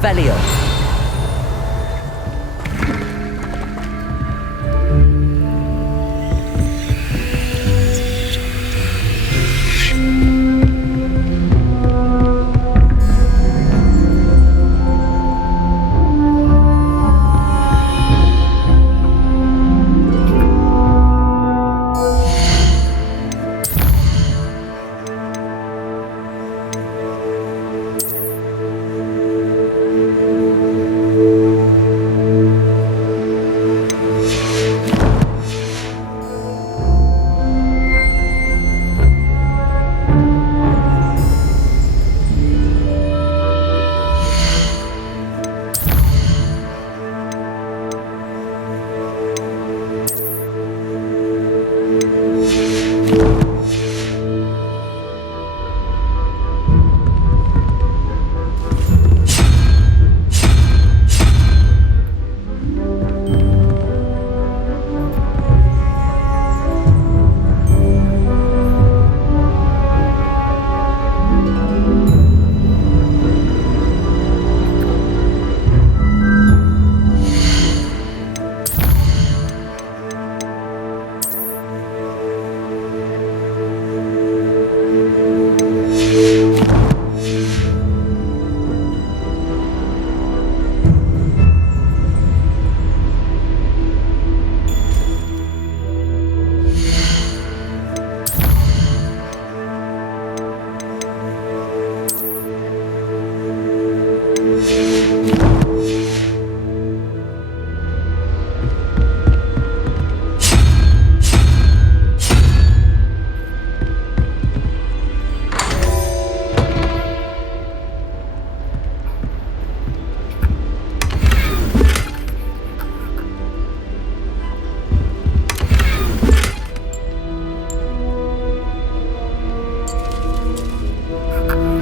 Revelio.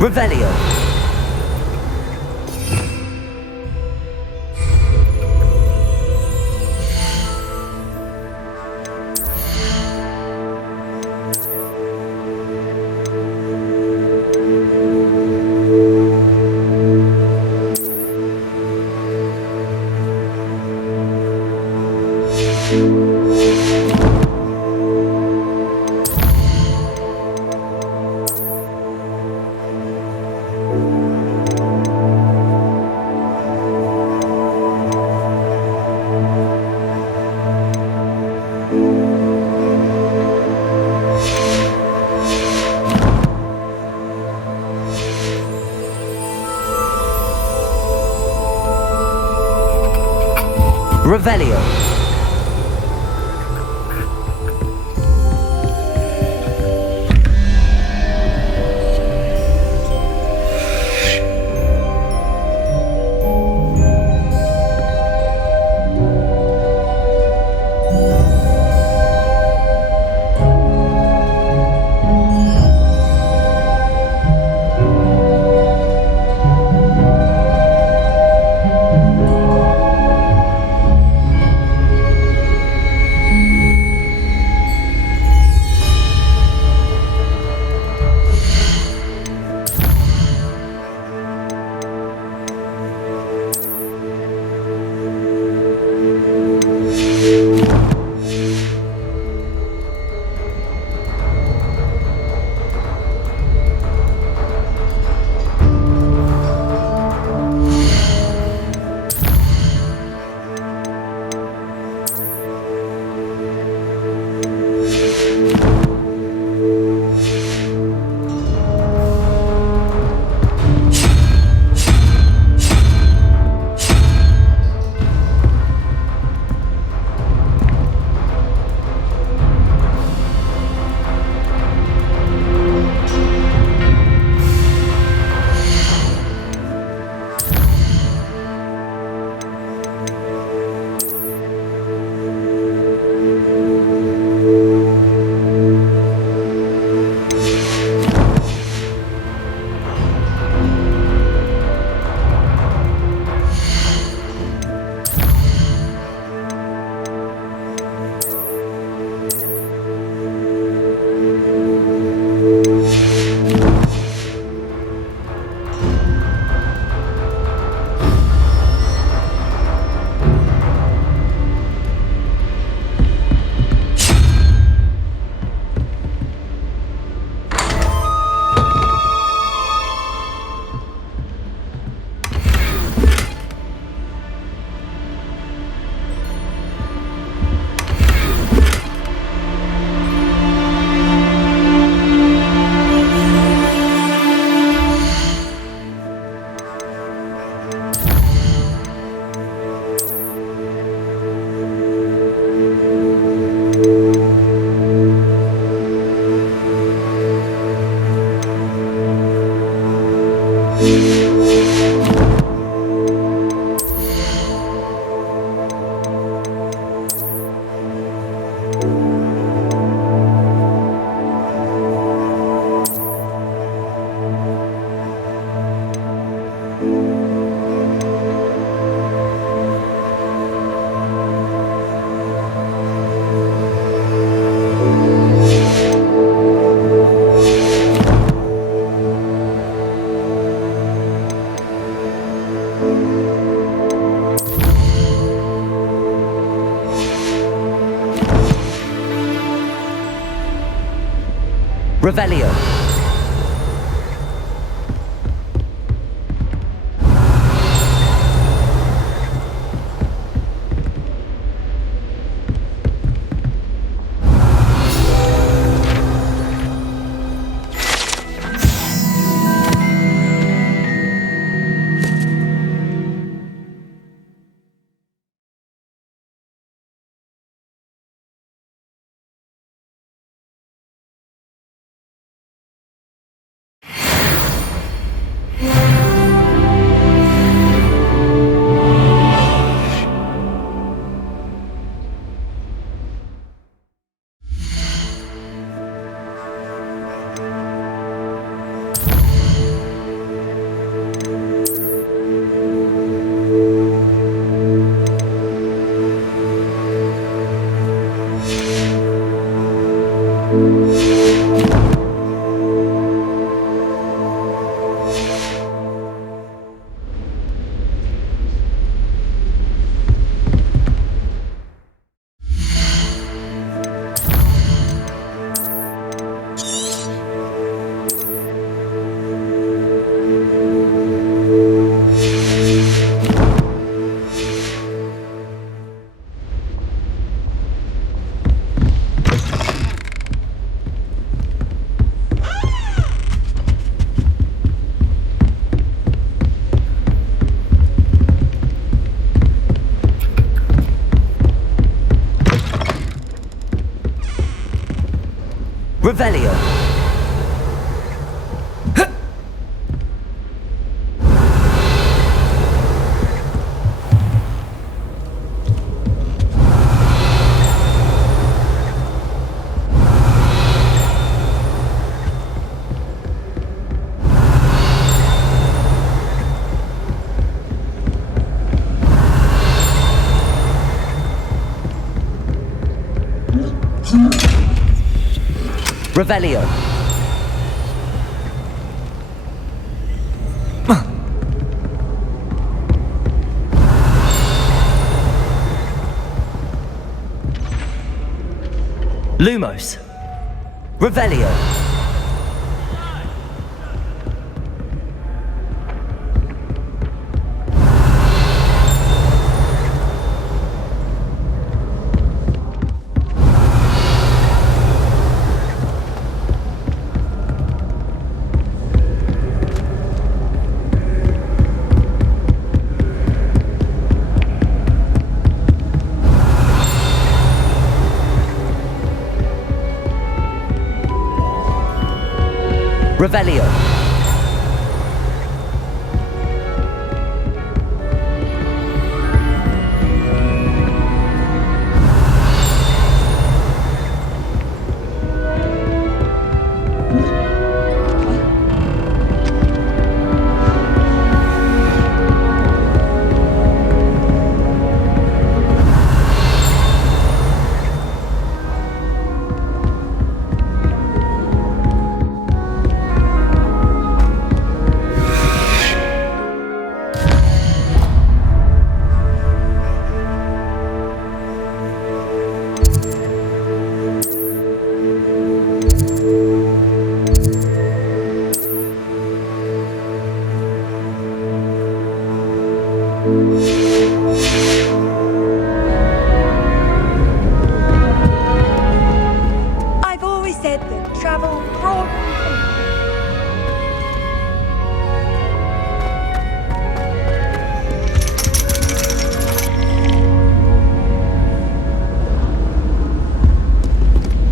Revelio. Revelio. Revelio. Revelio. Revelio. Lumos. Revelio. Revelio. I've always said that travel brought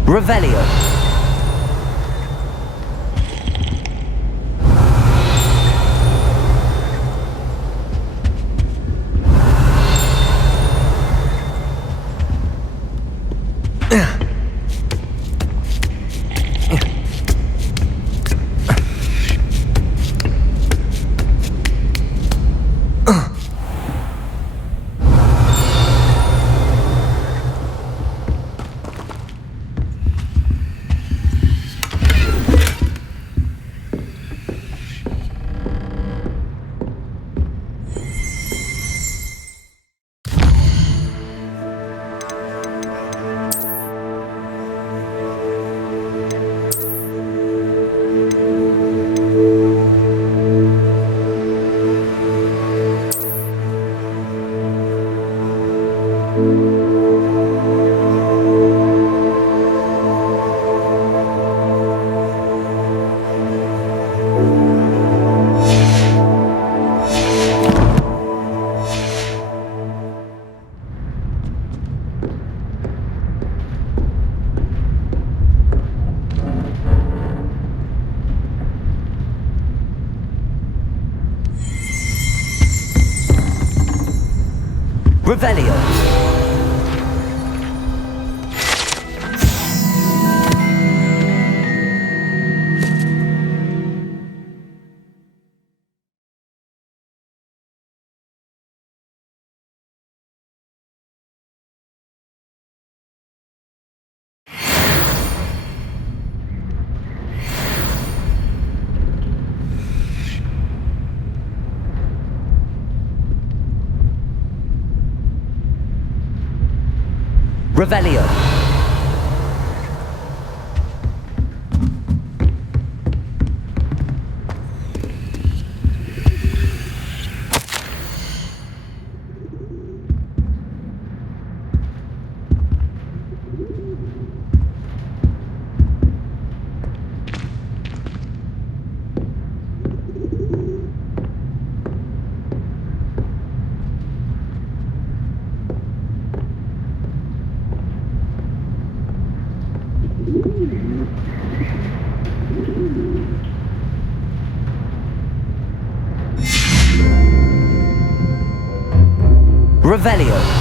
Revelio. Revelio. Revelio. Revelio.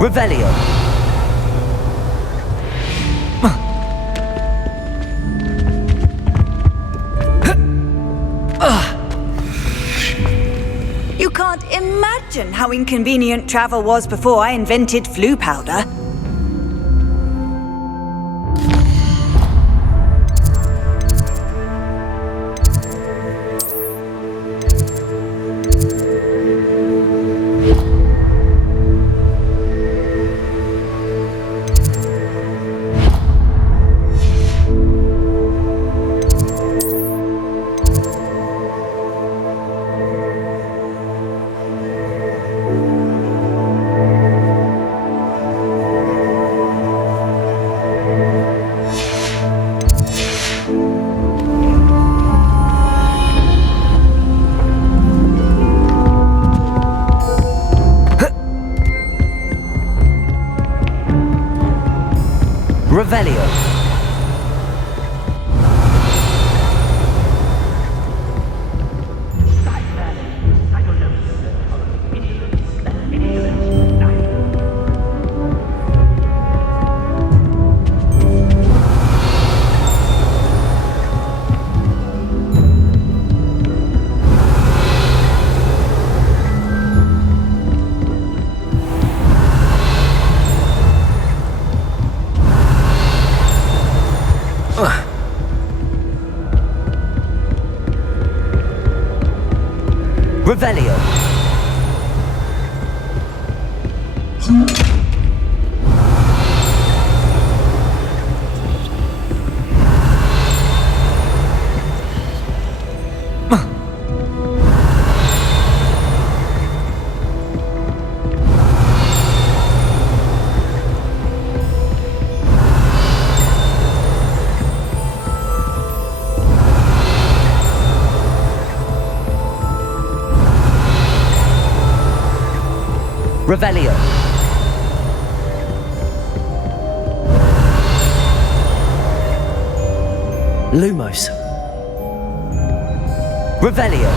Revelio. You can't imagine how inconvenient travel was before I invented flu powder. Revelio. Revelio. Revelio. Lumos. Revelio.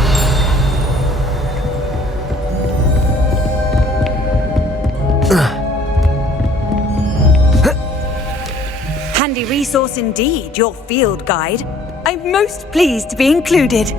Handy resource indeed, your field guide. I'm most pleased to be included.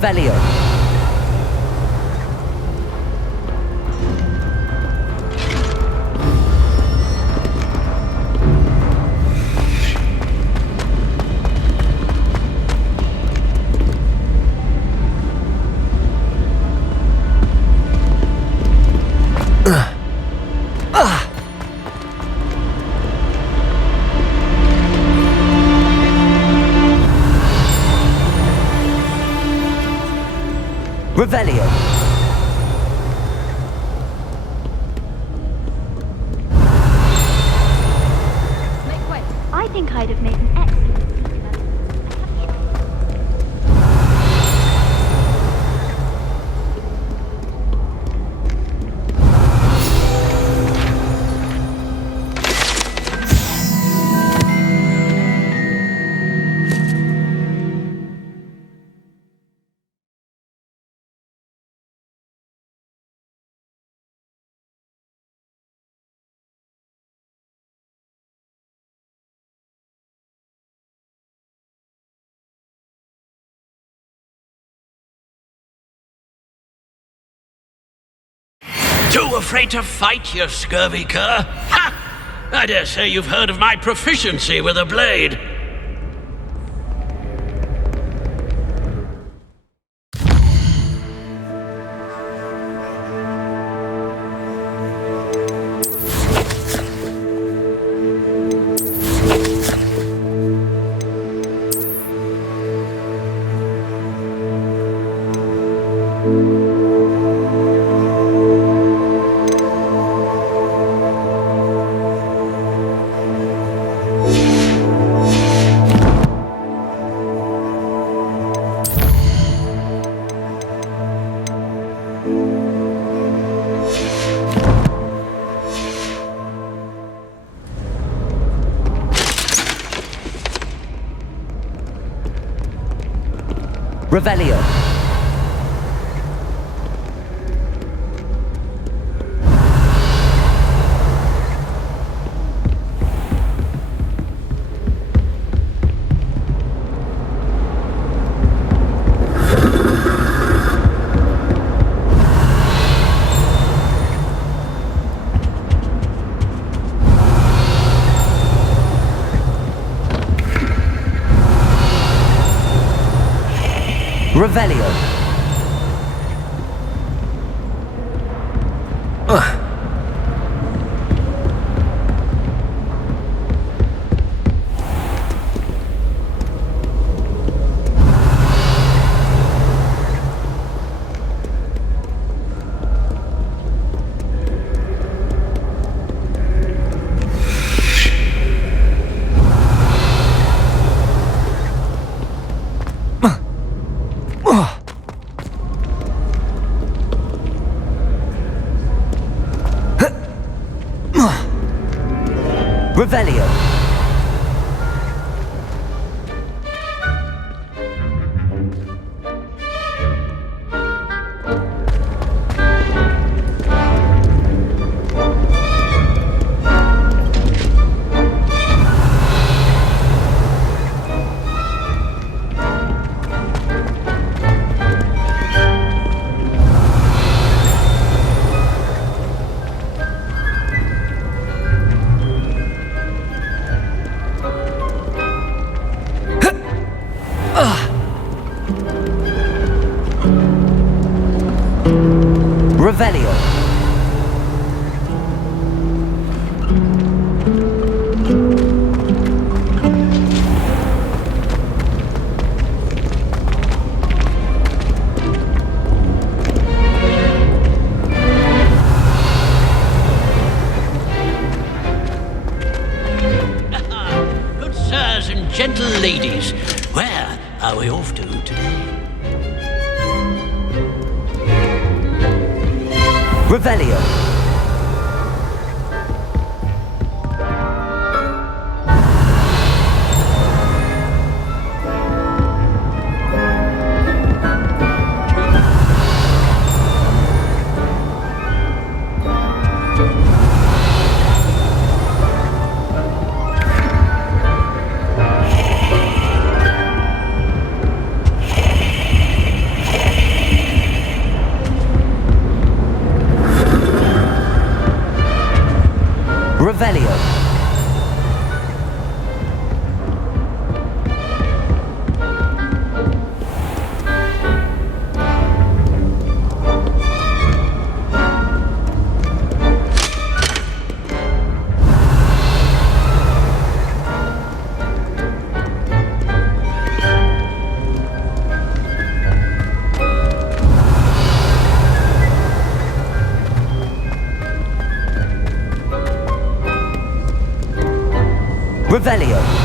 Revelio. Revelio. Make way. I think I'd have made an excellent senior member. Too afraid to fight, you scurvy cur? Ha! I dare say you've heard of my proficiency with a blade. Revelio. Revelio. Revelio. Revelio. Good sirs and gentle ladies, where are we off to today? Revelio. Revelio. Revelio.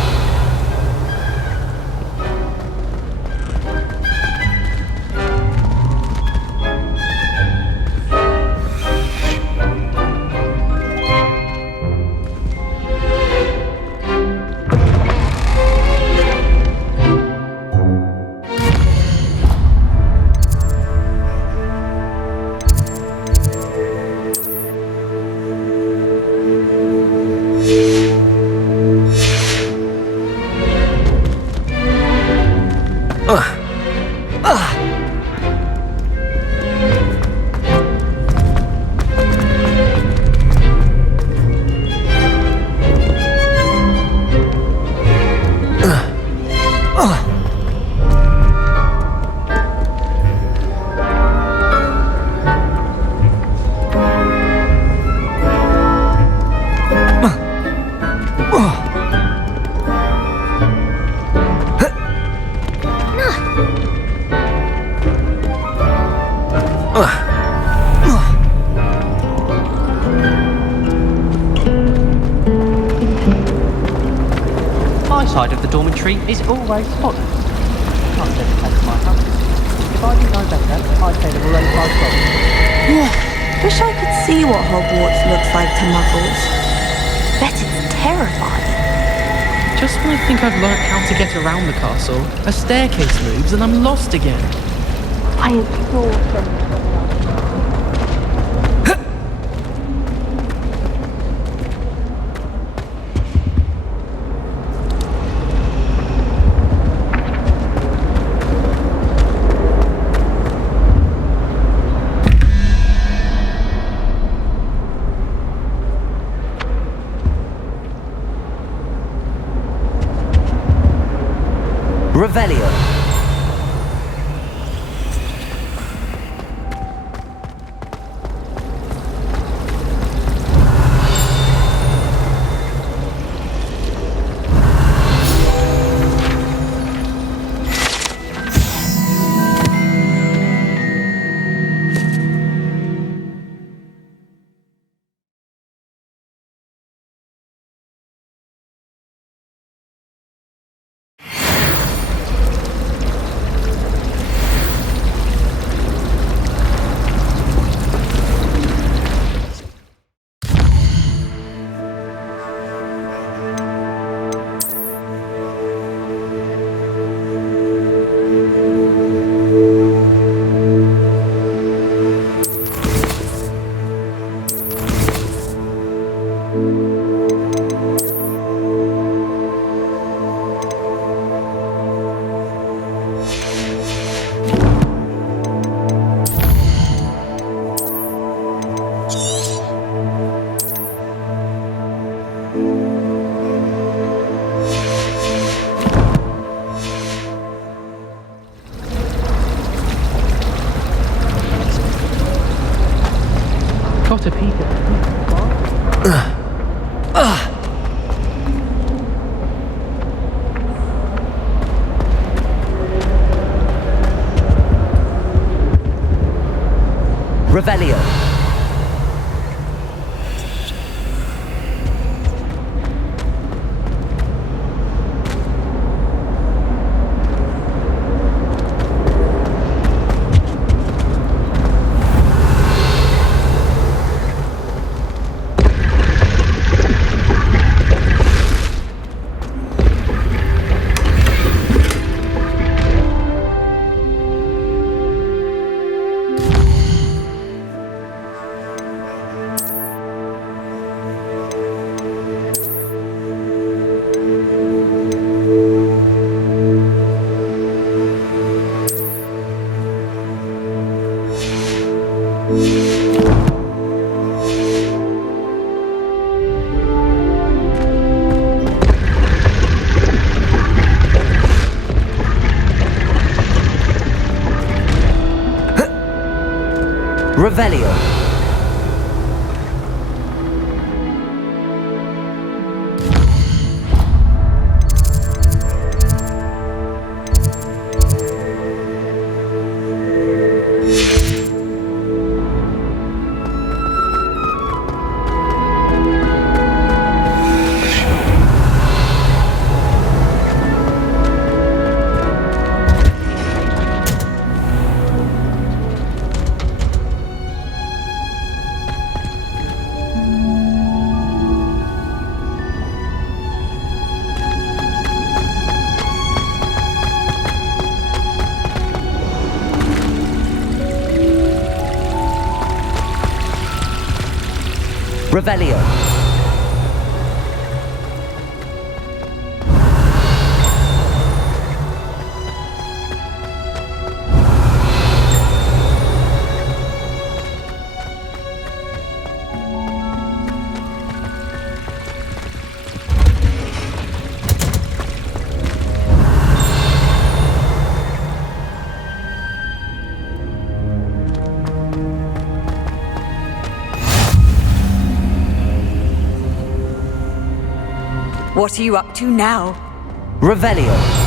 My side of the dormitory is always spotless. Can't dedicate my house. If I didn't know better, I'd say they're all over my Wish I could see what Hogwarts looks like to muggles. Bet it's terrifying. Just when I think I've learnt how to get around the castle, a staircase moves and I'm lost again. I adore them. Revelio. Got a peek at Revelio. Revelio. Revelio. What are you up to now? Revelio.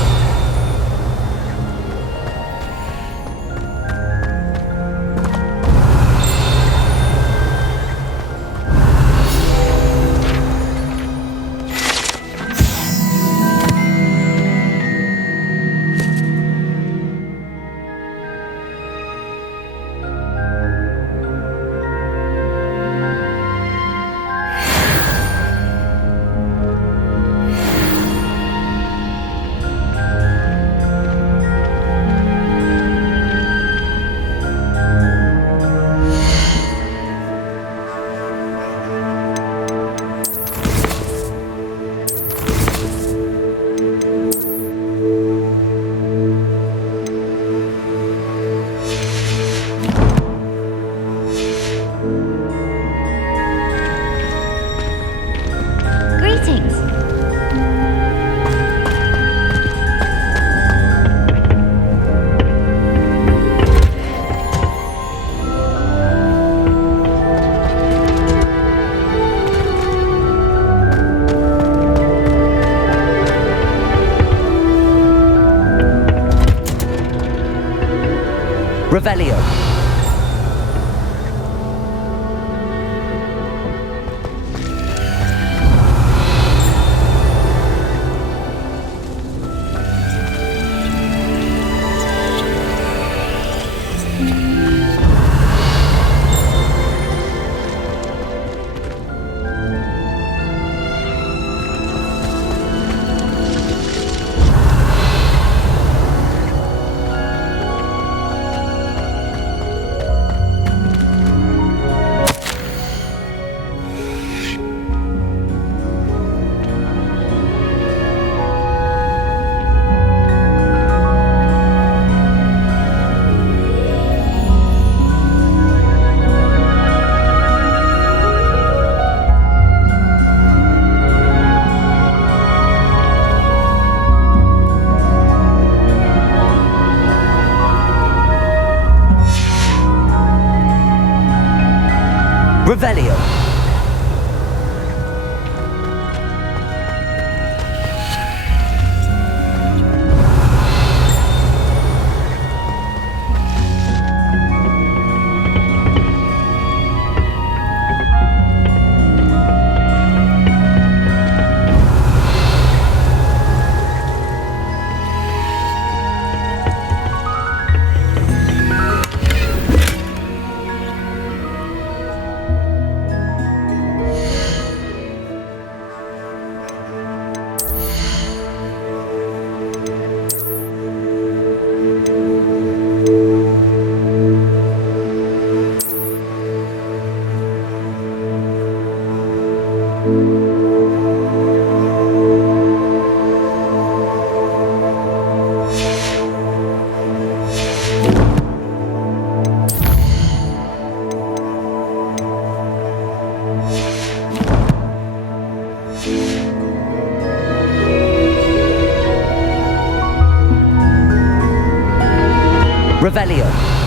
Revelio. Revelio. Revelio.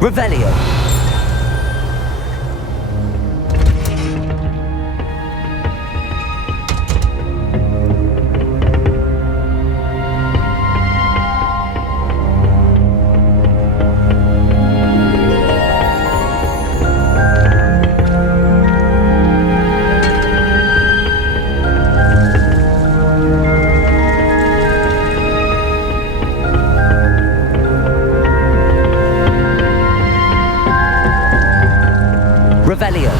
Revelio. Revelio.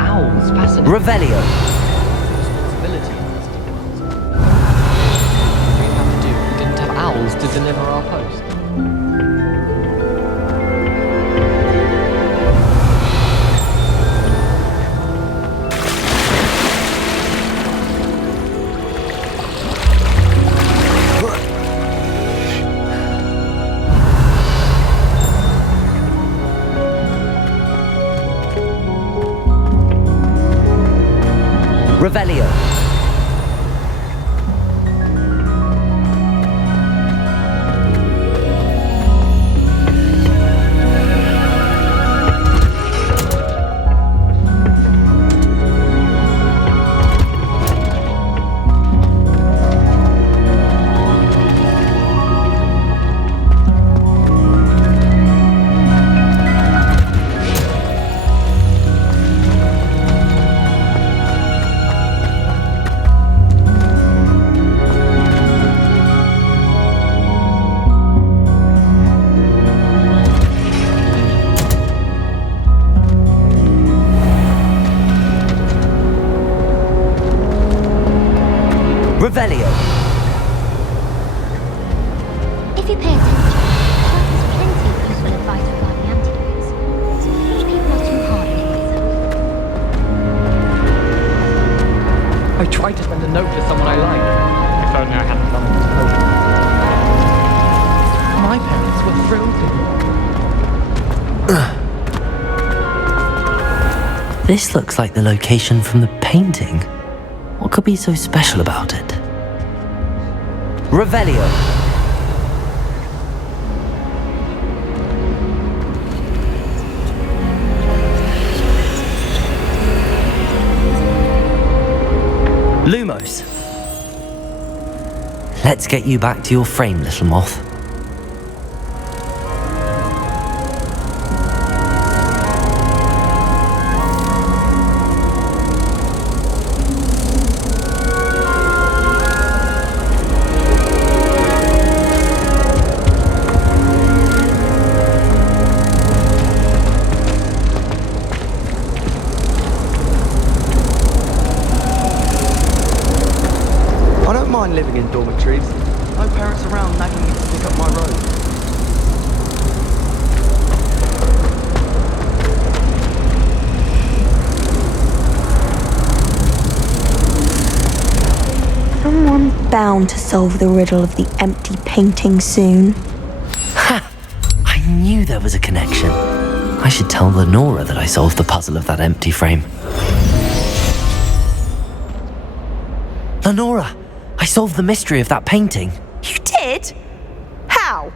Owls, fascinating. Revelio. Responsibility in this world. We have to do. We didn't have owls to deliver our post. Revelio. Revelio. If you pay attention, there's plenty of useful advice regarding antidotes. So maybe people are too hard on themselves. I tried to send a note to someone I like. If only I hadn't done it. My parents were thrilled to. This looks like the location from the painting. What could be so special about it? Revelio. Lumos. Let's get you back to your frame, little moth. I don't mind living in dormitories. No parents around nagging me to pick up my robe. Someone's bound to solve the riddle of the empty painting soon. Ha! I knew there was a connection. I should tell Lenora that I solved the puzzle of that empty frame. Lenora! I solved the mystery of that painting. You did? How?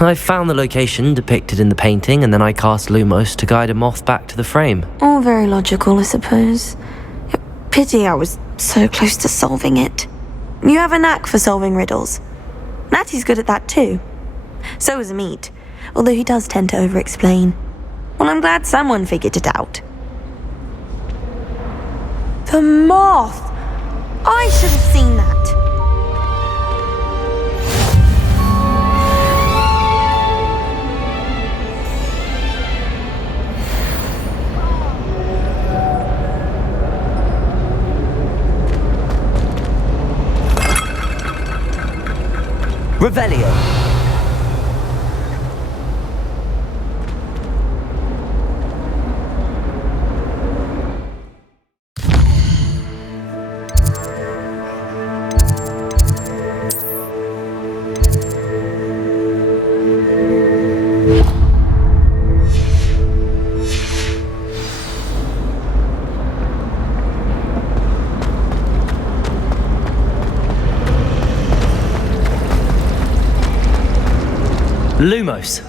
I found the location depicted in the painting, and then I cast Lumos to guide a moth back to the frame. All very logical, I suppose. Pity I was so close to solving it. You have a knack for solving riddles. Natty's good at that too. So is Amit, although he does tend to over-explain. Well, I'm glad someone figured it out. The moth! I should have seen that. Revelio. Lumos.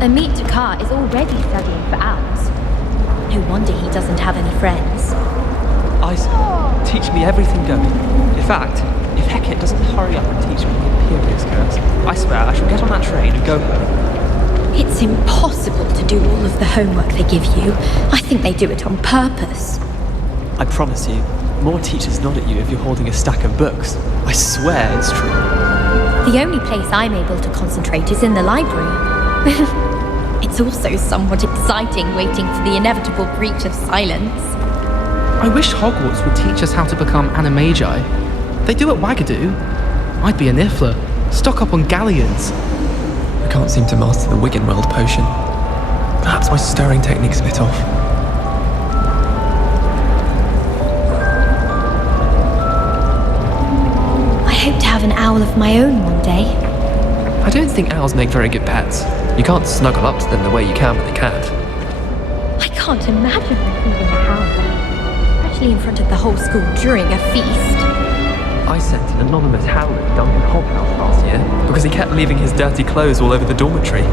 Amit Takar is already studying for owls. No wonder he doesn't have any friends. Teach me everything going. In fact, if Hecate doesn't hurry up and teach me the Imperious curse, I swear I shall get on that train and go home. It's impossible to do all of the homework they give you. I think they do it on purpose. I promise you, more teachers nod at you if you're holding a stack of books. I swear it's true. The only place I'm able to concentrate is in the library. It's also somewhat exciting waiting for the inevitable breach of silence. I wish Hogwarts would teach us how to become animagi. They do at Wagadoo. I'd be a Niffler. Stock up on galleons. I can't seem to master the Wiggenweld potion. Perhaps my stirring technique's a bit off. I hope to have an owl of my own one day. I don't think owls make very good pets. You can't snuggle up to them the way you can with a cat. I can't imagine receiving a howler, especially in front of the whole school during a feast. I sent an anonymous howler to Duncan Hobhouse last year because he kept leaving his dirty clothes all over the dormitory. You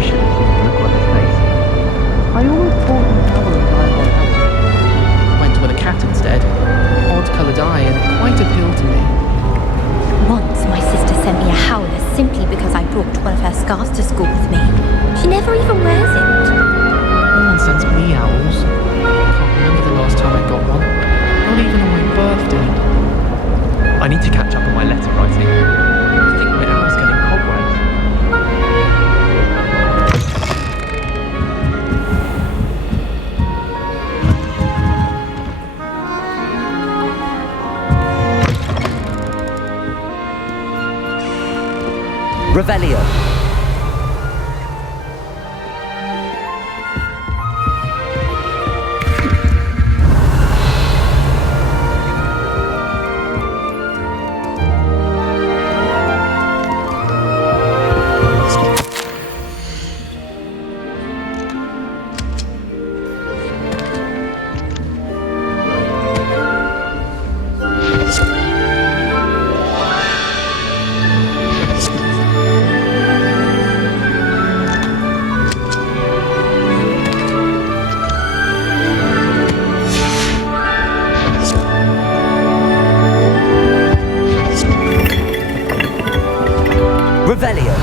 should have seen the look on his face. I always thought an owl was like Went with a cat instead. Odd-coloured eye and it quite appealed to me. Once my sister sent me a howler simply because I brought one of her scarves to school with me. She never even wears it. No one sends me owls. Can't remember the last time I got one. Not even on my birthday. I need to catch up on my letter writing. I think my owl's getting cobwebs. Revelio. Revelio.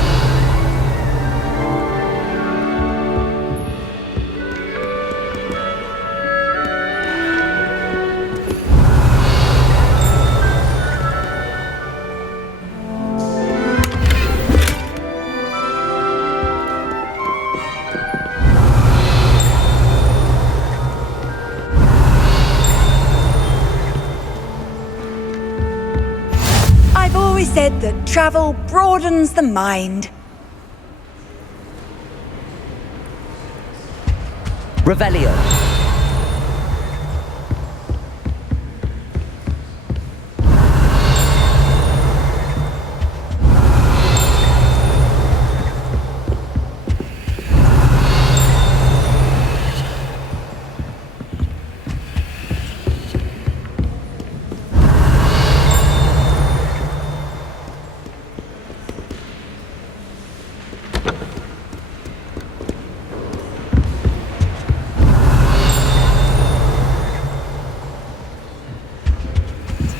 I've always said that travel broadens the mind. Revelio.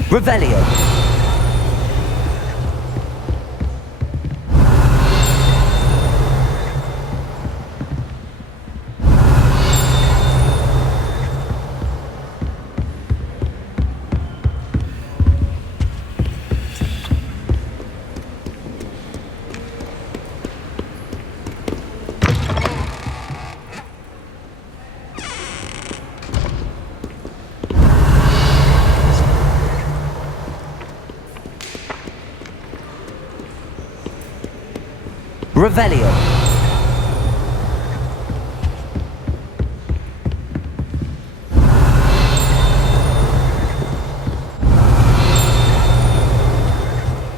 Revelio. Revelio.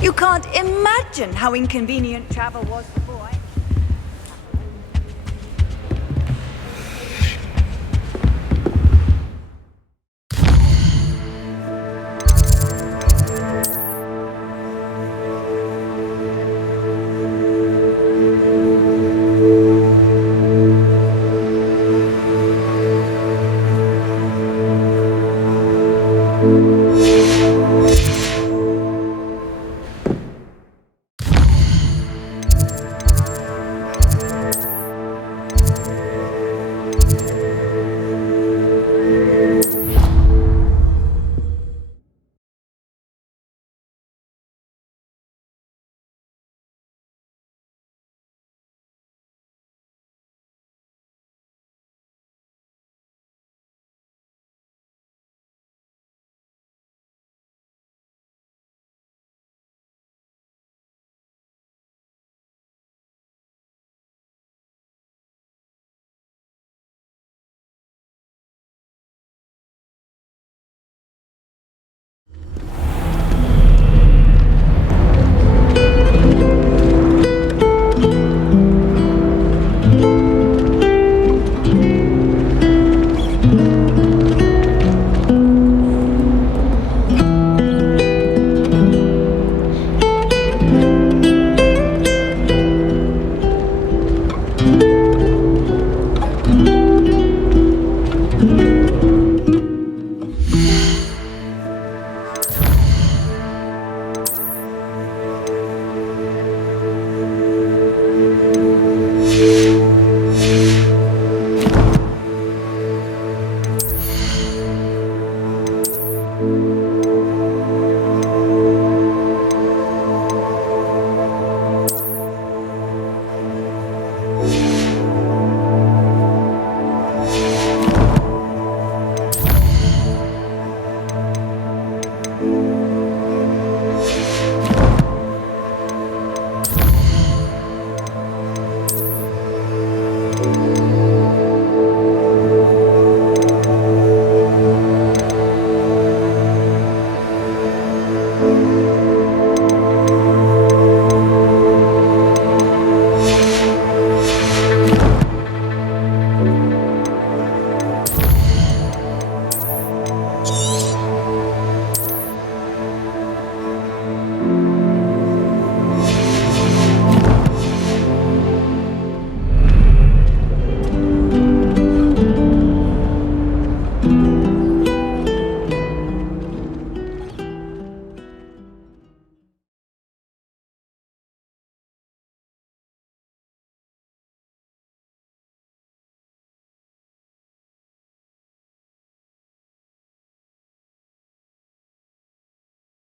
You can't imagine how inconvenient travel was.